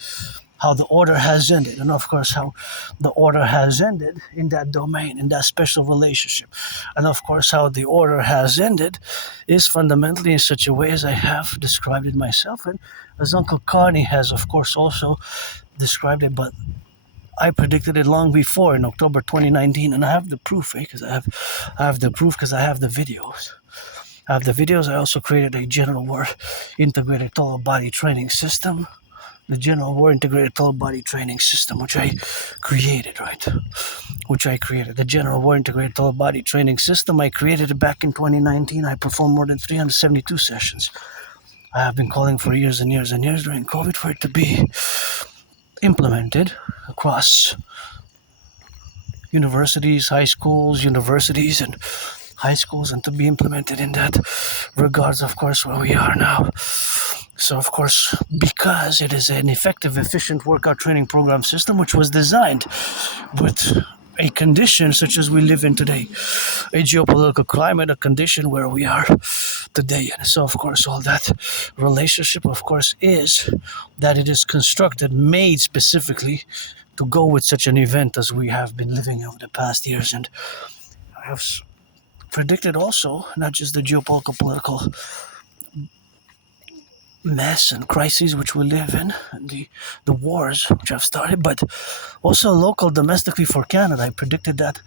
how the order has ended, and of course how the order has ended in that domain, in that special relationship, and of course how the order has ended is fundamentally in such a way as I have described it myself, and as Uncle Carney has, of course, also described it, but I predicted it long before in October 2019, and I have the proof, because I have the proof because I have the videos. I also created a general war integrated total body training system. The general war integrated total body training system, which I created, right? The general war integrated total body training system. I created it back in 2019. I performed more than 372 sessions. I have been calling for years and years and years during COVID for it to be implemented across universities, high schools, universities, and high schools, and to be implemented in that regards, of course, where we are now. So, of course, because it is an effective, efficient workout training program system which was designed with a condition such as we live in today, a geopolitical climate, a condition where we are today. And so, of course, all that relationship, of course, is that it is constructed, made specifically to go with such an event as we have been living over the past years. And I have predicted also not just the geopolitical mess and crises which we live in, and the wars which have started, but also local, domestically for Canada. I predicted that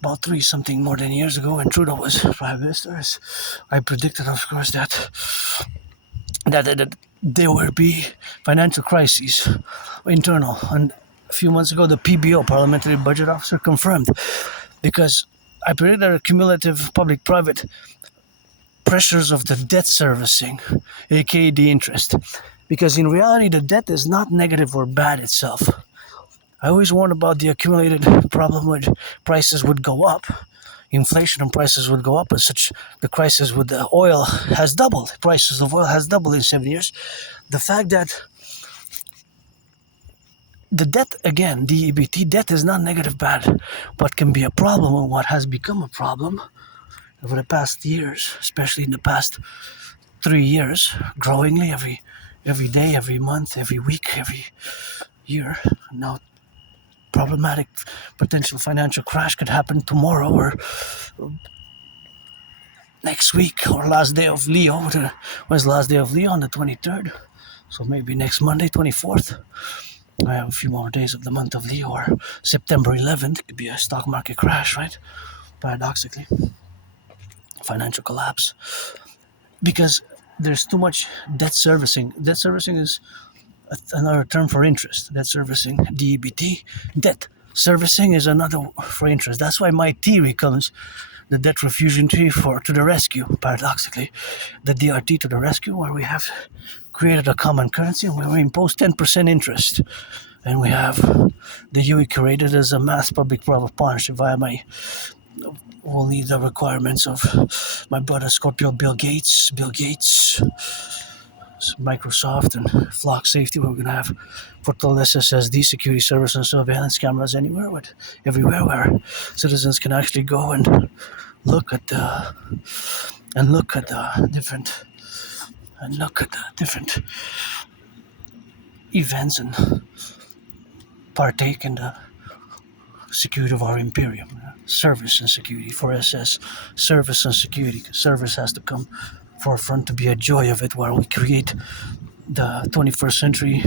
about 3 something more than years ago when Trudeau was Prime Minister. I predicted, of course, that there will be financial crises, internal. And a few months ago, the PBO, Parliamentary Budget Officer, confirmed, because I predicted a cumulative public-private pressures of the debt servicing, aka the interest, because in reality the debt is not negative or bad itself. I always warned about the accumulated problem where prices would go up, inflation and prices would go up, and such the crisis with the oil has doubled. Prices of oil has doubled in 7 years. The fact that the debt, again, DEBT, debt is not negative bad. What can be a problem, and what has become a problem over the past years, especially in the past 3 years, growingly every day, every month, every week, every year. Now, problematic potential financial crash could happen tomorrow or next week, or last day of Leo. When's the last day of Leo? On the 23rd. So maybe next Monday, 24th. I have a few more days of the month of Leo, or September 11th. It could be a stock market crash, right? Paradoxically. Financial collapse, because there's too much debt servicing. Debt servicing is another term for interest. Debt servicing, DEBT. Debt servicing is another for interest. That's why my theory comes, the debt refusion theory, to the rescue, paradoxically. The DRT to the rescue, where we have created a common currency and where we impose 10% interest. And we have the UE created as a mass public-private partnership via my only the requirements of my brother Scorpio Bill Gates, Microsoft, and Flock Safety. We're going to have portable SSD security service and surveillance cameras everywhere where citizens can actually go and look at the different events and partake in the security of our imperium. Service and security for SS. Service and security. Service has to come forefront to be a joy of it, where we create the 21st century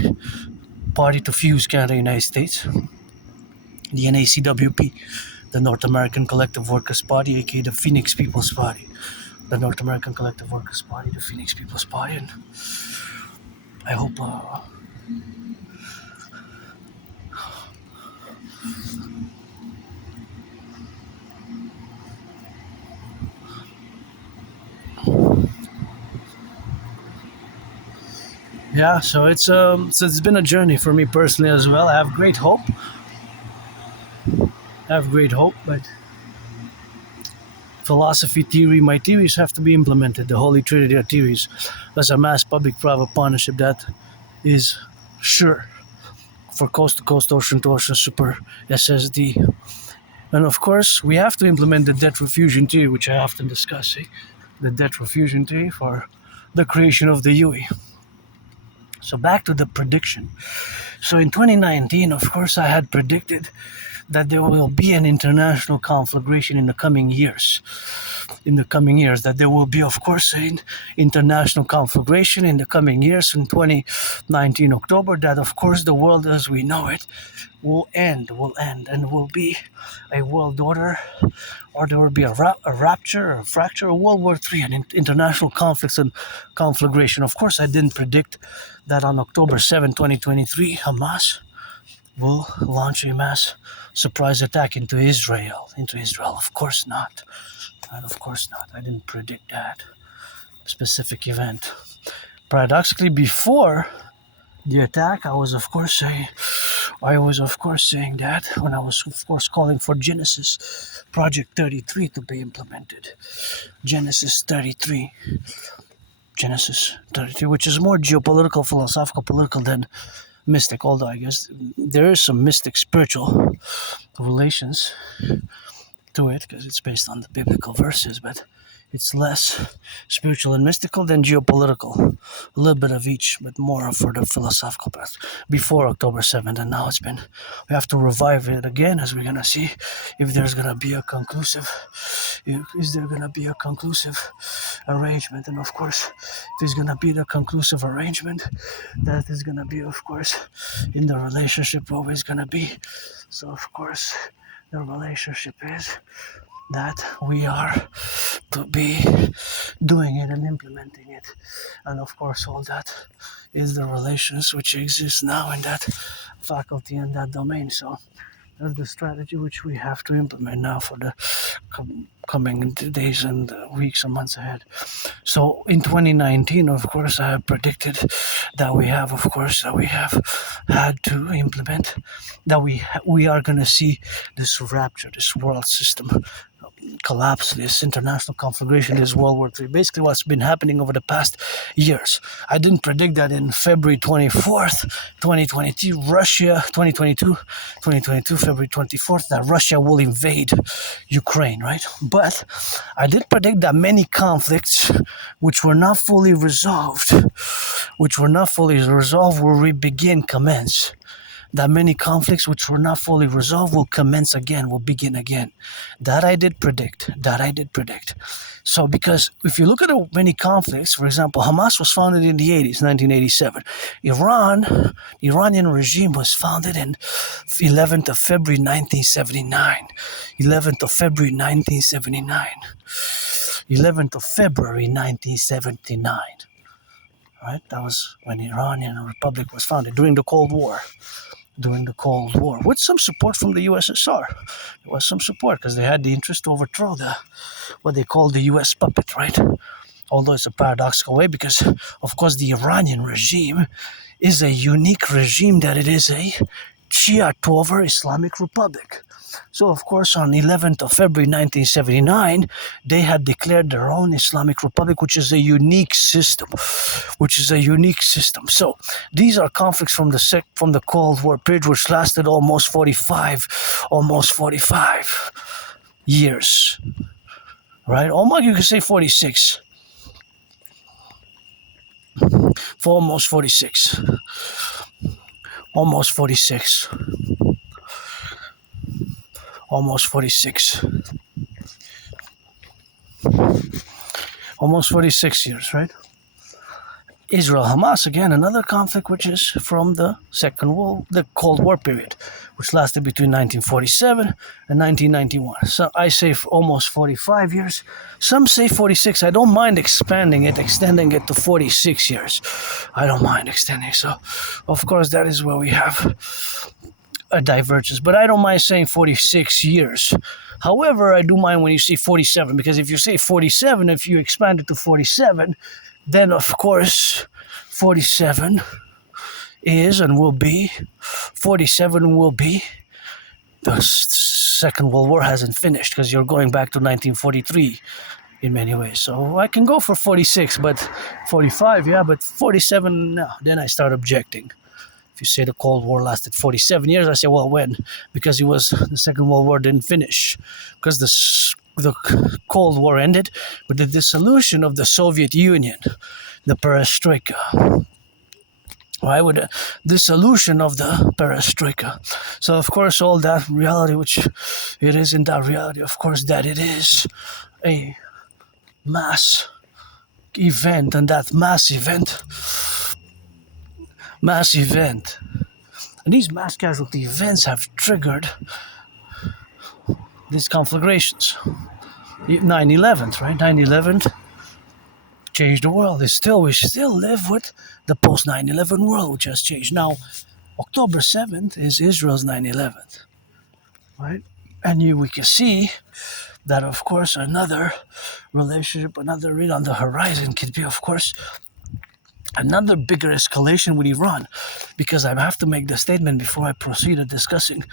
party to fuse Canada and the United States. The NACWP, the North American Collective Workers Party, aka the Phoenix People's Party. The North American Collective Workers Party, the Phoenix People's Party. And I hope yeah, so it's been a journey for me personally as well. I have great hope. I have great hope, but philosophy, theory, my theories have to be implemented. The Holy Trinity of theories. As a mass public-private partnership that is sure for coast-to-coast, ocean-to-ocean, super SSD. And of course, we have to implement the debt refusion theory, which I often discuss. The debt refusion theory for the creation of the UE. So back to the prediction. So in 2019, of course, I had predicted that there will be an international conflagration in the coming years. That there will be, of course, an international conflagration in the coming years in 2019 October, that of course the world as we know it will end, and will be a world order, or there will be a rapture, a fracture, a World War III, an international conflicts and conflagration. Of course, I didn't predict that on October 7, 2023, Hamas will launch a mass surprise attack into Israel. Of course not. I didn't predict that specific event. Paradoxically, before the attack, I was of course saying that when I was of course calling for Genesis Project 33 to be implemented. Genesis 33, which is more geopolitical, philosophical, political than mystic, although I guess there is some mystic spiritual relations to it because it's based on the biblical verses, but it's less spiritual and mystical than geopolitical. A little bit of each, but more for the philosophical path before October 7th, and now we have to revive it again, as we're going to see if there's going to be a conclusive arrangement. And of course, if there's going to be the conclusive arrangement, that is going to be, of course, in the relationship always going to be. So of course, the relationship is that we are to be doing it and implementing it. And of course, all that is the relations which exist now in that faculty and that domain. So that's the strategy which we have to implement now for the coming days and weeks and months ahead. So in 2019, of course, I have predicted that we have had to implement, that we are going to see this rapture, this world system collapse, this international conflagration, this World War III. Basically what's been happening over the past years. I didn't predict that in February 24th, 2022, February 24th, that Russia will invade Ukraine, right? But I did predict that many conflicts which were not fully resolved will commence. That many conflicts which were not fully resolved will begin again. That I did predict. So because if you look at the many conflicts, for example, Hamas was founded in the 80s, 1987. The Iranian regime was founded in 11th of February 1979. 11th of February 1979. Right? That was when the Iranian Republic was founded during the Cold War, with some support from the USSR. There was some support because they had the interest to overthrow what they call the US puppet, right? Although it's a paradoxical way, because of course the Iranian regime is a unique regime, that it is a Shia Tover Islamic Republic. So of course on 11th of February 1979, they had declared their own Islamic Republic, which is a unique system. So these are conflicts from the Cold War period, which lasted almost 45 years. Right? Almost, you could say 46. For almost 46. Almost 46 years, right? Israel-Hamas, again, another conflict which is from the Cold War period, which lasted between 1947 and 1991. So I say almost 45 years. Some say 46. I don't mind extending it to 46 years. I don't mind extending. So, of course, that is where we have a divergence. But I don't mind saying 46 years. However, I do mind when you say 47, because if you say 47, if you expand it to 47, then of course 47 will be the Second World War hasn't finished, because you're going back to 1943 in many ways. So I can go for 46, but 45, yeah, but 47, no. Then I start objecting. If you say the Cold War lasted 47 years, I say, well, when? Because the Second World War didn't finish. Because the Cold War ended with the dissolution of the Soviet Union, the perestroika. Why would the dissolution of the perestroika? So, of course, all that reality, which it is in that reality, of course, that it is a mass event, and that mass event, and these mass casualty events have triggered these conflagrations. 9/11, right? 9/11 changed the world. We still live with the post 9/11 world, which has changed. Now, October 7th is Israel's 9/11, right? And we can see that, of course, another relationship, another read on the horizon could be, of course, another bigger escalation with Iran, because I have to make the statement before I proceed at discussing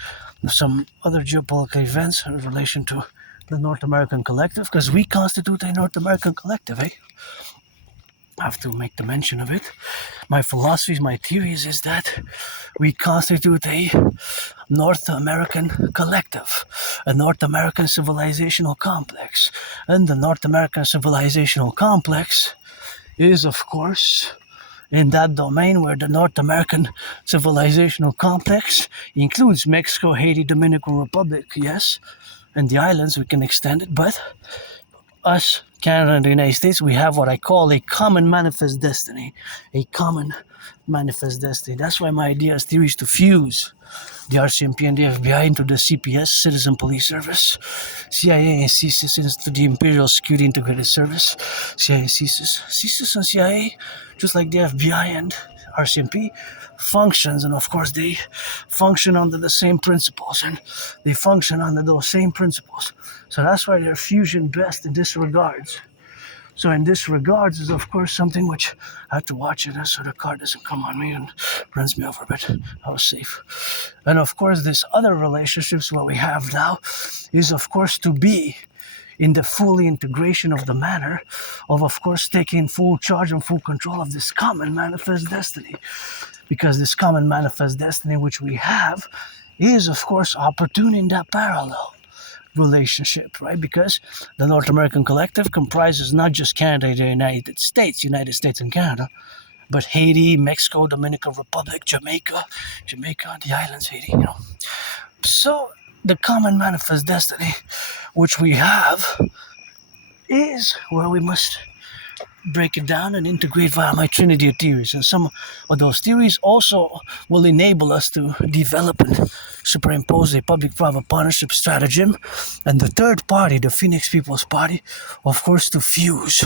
some other geopolitical events in relation to the North American Collective, because we constitute a North American Collective, eh? I have to make the mention of it. My philosophies, my theories is that we constitute a North American collective, a North American civilizational complex. And the North American civilizational complex is, of course, in that domain where the North American civilizational complex includes Mexico, Haiti, Dominican Republic, yes, and the islands, we can extend it, but us, Canada and the United States, we have what I call a common manifest destiny. A common manifest destiny. That's why my idea is theory is to fuse the RCMP and the FBI into the CPS, Citizen Police Service, CIA and CSIS into the Imperial Security Integrated Service, CIA and CSIS and CIA, just like the FBI and RCMP, functions, and of course they function under the same principles, and they function under those same principles. So that's why they're fusion best in this regards. So in this regards is, of course, something which I have to watch it so the car doesn't come on me and runs me over, but I was safe. And of course, this other relationships what we have now is, of course, to be in the full integration of the manner of course, taking full charge and full control of this common manifest destiny. Because this common manifest destiny which we have is, of course, opportune in that parallel relationship, right? Because the North American Collective comprises not just Canada and the United States and Canada, but Haiti, Mexico, Dominican Republic, Jamaica, the islands, Haiti, So the common manifest destiny which we have is where we must break it down and integrate via my trinity of theories. And some of those theories also will enable us to develop and superimpose a public-private partnership stratagem. And the third party, the Phoenix People's Party, of course, to fuse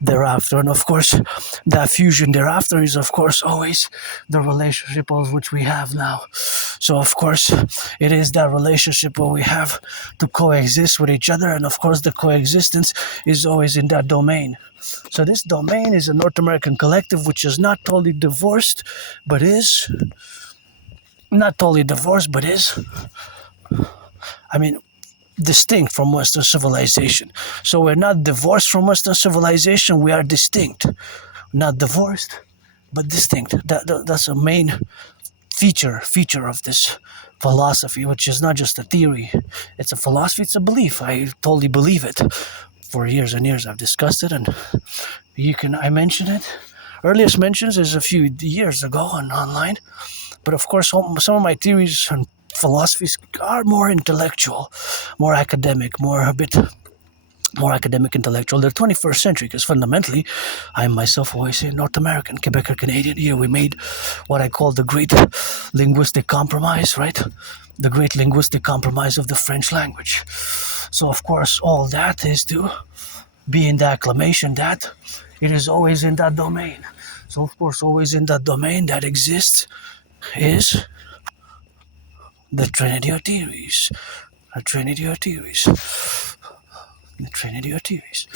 thereafter. And of course, that fusion thereafter is, of course, always the relationship of which we have now. So, of course, it is that relationship where we have to coexist with each other. And, of course, the coexistence is always in that domain. So this domain is a North American collective which is not totally divorced, but is distinct from Western civilization. So we're not divorced from Western civilization, we are distinct. Not divorced, but distinct. That's a main feature of this philosophy, which is not just a theory. It's a philosophy, it's a belief. I totally believe it. For years and years I've discussed it, and I mentioned it. Earliest mentions is a few years ago online. But of course, some of my theories and philosophies are more intellectual, more academic, a bit more academic intellectual. They're 21st century, because fundamentally, I myself always say North American, Quebecer, Canadian. Here we made what I call the great linguistic compromise, right? The great linguistic compromise of the French language. So of course, all that is to be in the acclamation that it is always in that domain. So of course, always in that domain that exists is the Trinity of theories. The Trinity of theories.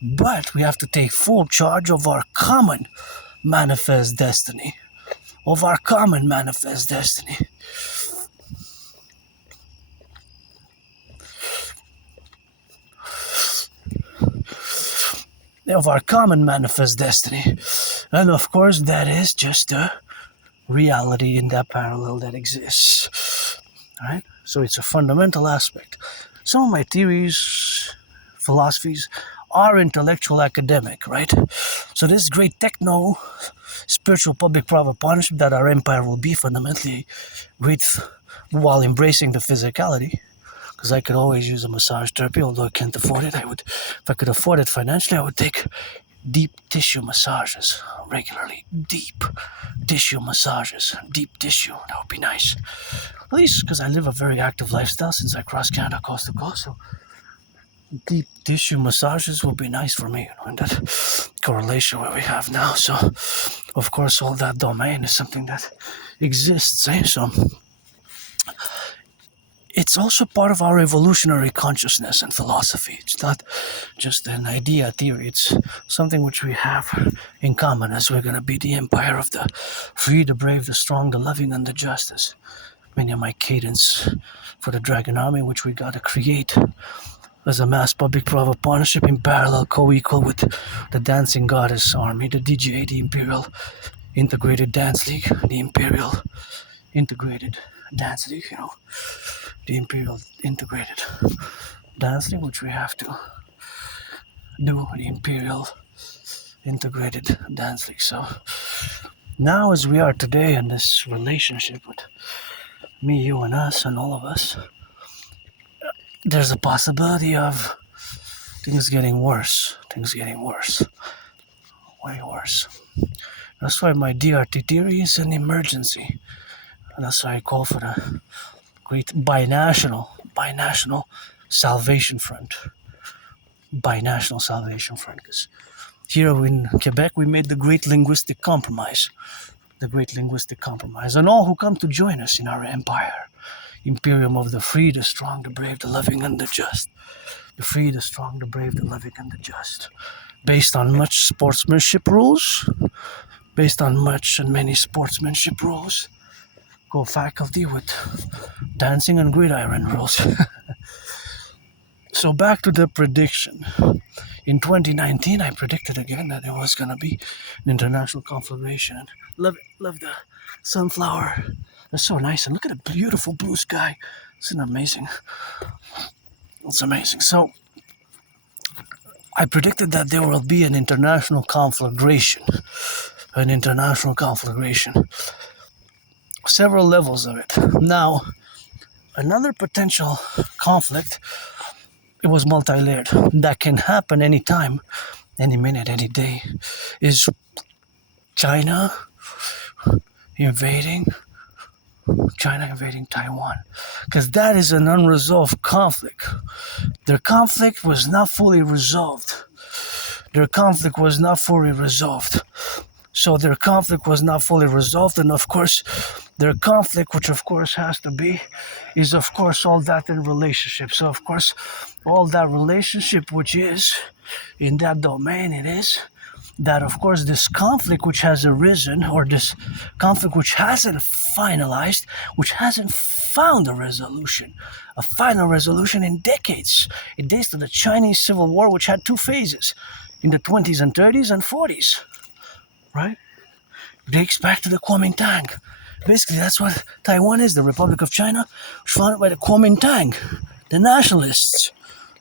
But we have to take full charge of our common manifest destiny. of our common manifest destiny. And of course, that is just a reality in that parallel that exists. Right? So it's a fundamental aspect. Some of my theories, philosophies, are intellectual academic, right? So this great techno spiritual public-private partnership that our empire will be fundamentally great while embracing the physicality. Because I could always use a massage therapy, although I can't afford it. If I could afford it financially, I would take deep tissue massages regularly. Deep tissue massages, deep tissue. That would be nice. At least because I live a very active lifestyle since I crossed Canada coast to coast. So deep tissue massages will be nice for me, in that correlation where we have now. So, of course, all that domain is something that exists. So it's also part of our evolutionary consciousness and philosophy. It's not just an idea, theory. It's something which we have in common, as we're going to be the empire of the free, the brave, the strong, the loving, and the justice. Many of my cadence for the Dragon Army, which we got to create as a mass public-private partnership in parallel, co-equal with the Dancing Goddess Army, the DGA, the Imperial Integrated Dance League, the Imperial Integrated Dance League, the Imperial Integrated Dance League, which we have to do, the Imperial Integrated Dance League. So now as we are today in this relationship with me, you, and us, and all of us, there's a possibility of things getting worse, way worse. That's why my DRT theory is an emergency. And that's why I call for the great binational salvation front. Binational salvation front. Because here in Quebec, we made the great linguistic compromise. And all who come to join us in our empire, imperium of the free, the strong, the brave, the loving, and the just. The free, the strong, the brave, the loving, and the just. Based on much sportsmanship rules, many sportsmanship rules, go faculty with dancing and gridiron rules. So back to the prediction. In 2019, I predicted again that it was going to be an international conflagration. Love the sunflower. It's so nice. And look at the beautiful blue sky. It's amazing. So I predicted that there will be an international conflagration. Several levels of it. Now, another potential conflict, it was multi-layered, that can happen anytime, any minute, any day, is China invading Taiwan. Because that is an unresolved conflict. Their conflict was not fully resolved. So their conflict was not fully resolved, and of course, their conflict, which of course has to be, is of course all that in relationship. So of course, all that relationship which is in that domain, it is that of course this conflict which has arisen, or this conflict which hasn't finalized, which hasn't found a final resolution in decades. It dates to the Chinese Civil War, which had two phases in the 20s and 30s and 40s. Right? Dates back to the Kuomintang. Basically, that's what Taiwan is, the Republic of China, was founded by the Kuomintang, the nationalists,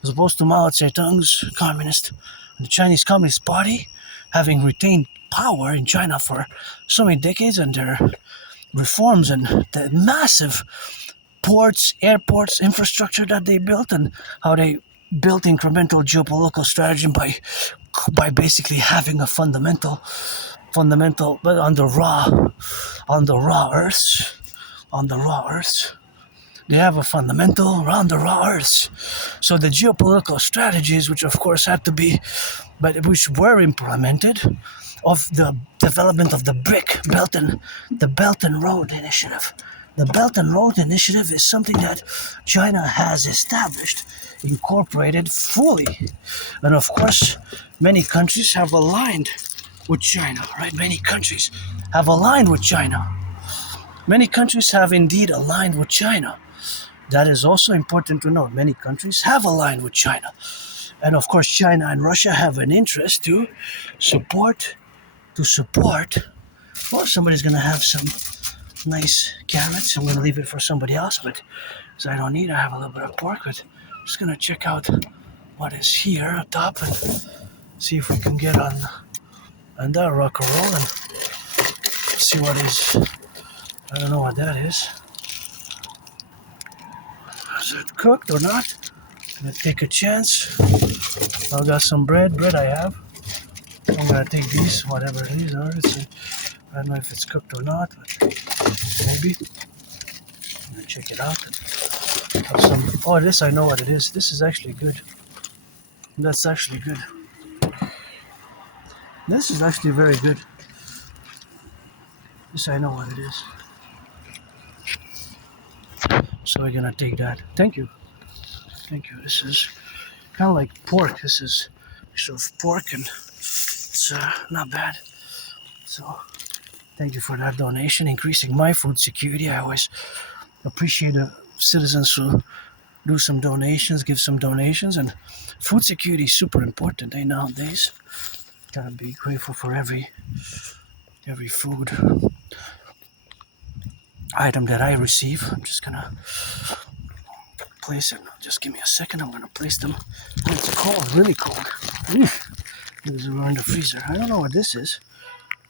as opposed to Mao Zedong's communist, the Chinese Communist Party, having retained power in China for so many decades, and their reforms and the massive ports, airports, infrastructure that they built, and how they built incremental geopolitical strategy by basically having a fundamental, but on the raw earths, they have a fundamental on the raw earths. So the geopolitical strategies, which of course had to be, but which were implemented, of the development of the Belt and Road Initiative. The Belt and Road Initiative is something that China has established, incorporated fully, and of course, many countries have aligned with China, right? Many countries have aligned with China. Many countries have indeed aligned with China. That is also important to note. Many countries have aligned with China. And of course, China and Russia have an interest to support. Well, somebody's gonna have some nice carrots. I'm gonna leave it for somebody else, but because I don't need, I have a little bit of pork. But I'm just gonna check out what is here up top and see if we can get on that rock and roll and see what is. I don't know what that is. Is it cooked or not? I'm gonna take a chance. I've got some bread. I have. I'm gonna take these, whatever these are. I don't know if it's cooked or not, but maybe. I'm gonna check it out. Have some. Oh, this I know what it is. This is actually good. That's actually good. This is actually very good. This I know what it is. So we're gonna take that. Thank you. This is kind of like pork. This is sort of pork, and it's not bad. So thank you for that donation, increasing my food security. I always appreciate the citizens who do some donations, give some donations, and food security is super important nowadays. Gotta be grateful for every food item that I receive. I'm just gonna place it. Just give me a second. I'm gonna place them. Oh, it's cold, really cold. These are in the freezer. I don't know what this is.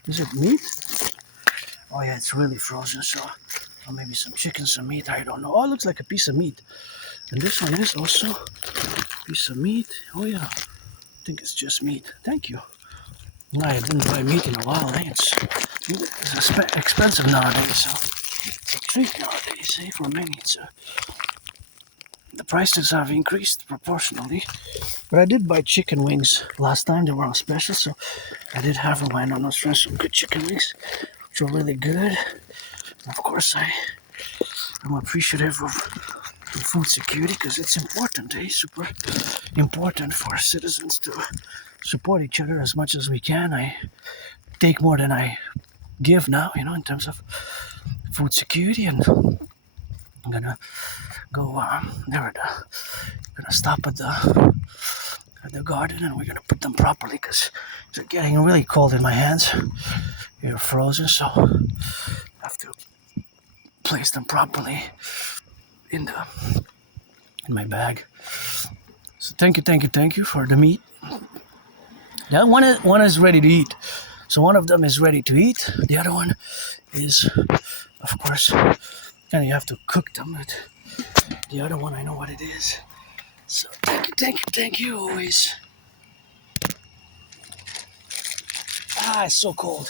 Is it meat? Oh yeah, it's really frozen. So, or maybe some chicken, some meat. I don't know. Oh, it looks like a piece of meat. And this one is also a piece of meat. Oh yeah, I think it's just meat. Thank you. I didn't buy meat in a while. It's expensive nowadays. So it's a treat nowadays. For many, the prices have increased proportionally. But I did buy chicken wings last time. They were on special, so I did have them. I know some good chicken wings, which are really good. Of course, I'm appreciative of food security because it's important. Super important for citizens to support each other as much as we can. I take more than I give now, in terms of food security, and I'm gonna go gonna stop at the garden, and we're gonna put them properly because they're getting really cold in my hands. They're frozen, so I have to place them properly in my bag. So thank you for the meat. That one is ready to eat. So one of them is ready to eat. The other one is, of course, and you have to cook them. But the other one, I know what it is. So thank you always. It's so cold.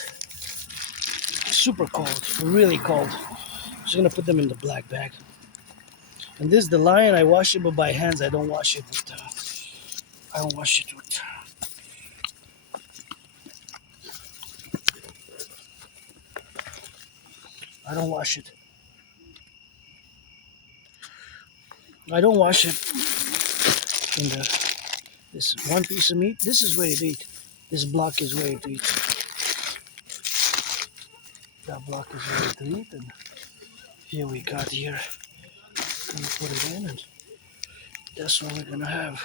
Super cold, really cold. I'm just gonna put them in the black bag. And this is the lion. I wash it, but by hands. I don't wash it with. I don't wash it. In this one piece of meat. This is ready to eat. This block is ready to eat. That block is ready to eat, and here we got here. Gonna put it in, and that's what we're gonna have.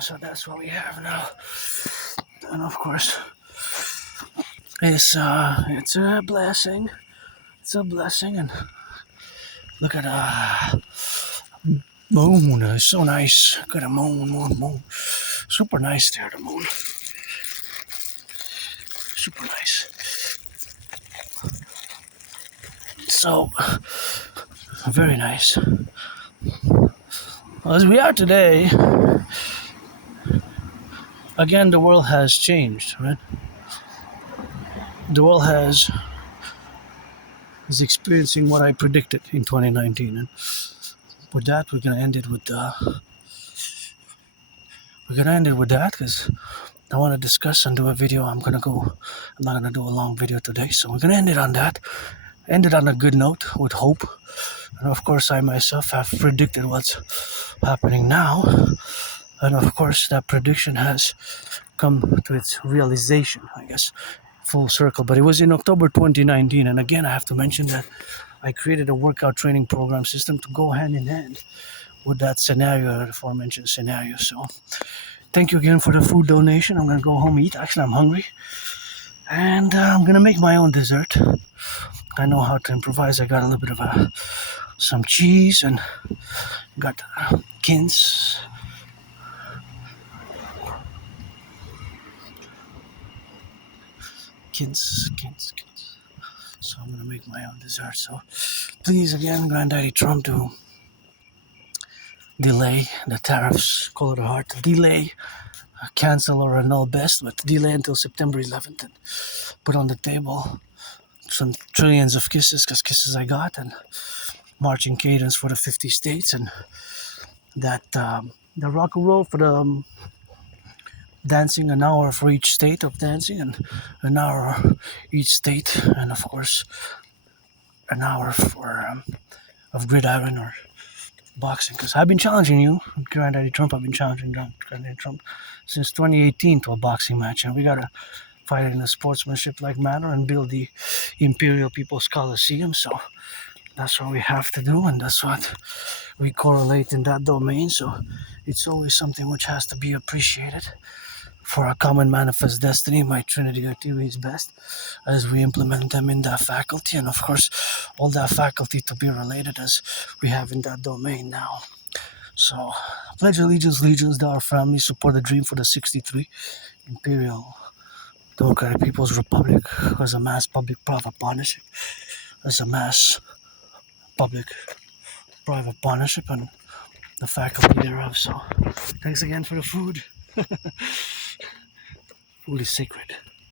So that's what we have now, and of course, it's a blessing. It's a blessing, and look at moon. It's so nice. Look at the moon. Super nice there, the moon. Super nice. So, very nice. Well, as we are today, again, the world has changed, right? The world is experiencing what I predicted in 2019, and with that, we're gonna end it with that because I want to discuss and do a video. I'm not gonna do a long video today, so we're gonna end it on that. End it on a good note with hope, and of course, I myself have predicted what's happening now, and of course, that prediction has come to its realization, I guess, full circle. But it was in October 2019, and again, I have to mention that I created a workout training program system to go hand in hand with that scenario, that aforementioned scenario. So thank you again for the food donation. I'm gonna go home eat. Actually, I'm hungry, and I'm gonna make my own dessert. I know how to improvise. I got a little bit of some cheese and got quince. Quince. So I'm gonna make my own dessert. So please, again, Granddaddy Trump, to delay the tariffs. Call it a heart. Delay, cancel or annul best, but delay until September 11th and put on the table some trillions of kisses, because kisses I got, and marching cadence for the 50 states, and that the rock and roll for the dancing, an hour for each state of dancing, and an hour each state, and of course an hour for of gridiron or boxing. Because I've been challenging you, Granddaddy Trump. I've been challenging Granddaddy Trump since 2018 to a boxing match, and we gotta fight it in a sportsmanship-like manner and build the Imperial People's Coliseum. So that's what we have to do, and that's what we correlate in that domain. So it's always something which has to be appreciated for a common manifest destiny. My Trinity criteria is best as we implement them in that faculty, and of course all that faculty to be related as we have in that domain now. So pledge allegiance, legions to our family, support the dream for the 63 Imperial Democratic People's Republic as a mass public-private partnership, as a mass public-private partnership, and the faculty thereof. So thanks again for the food. Food is sacred.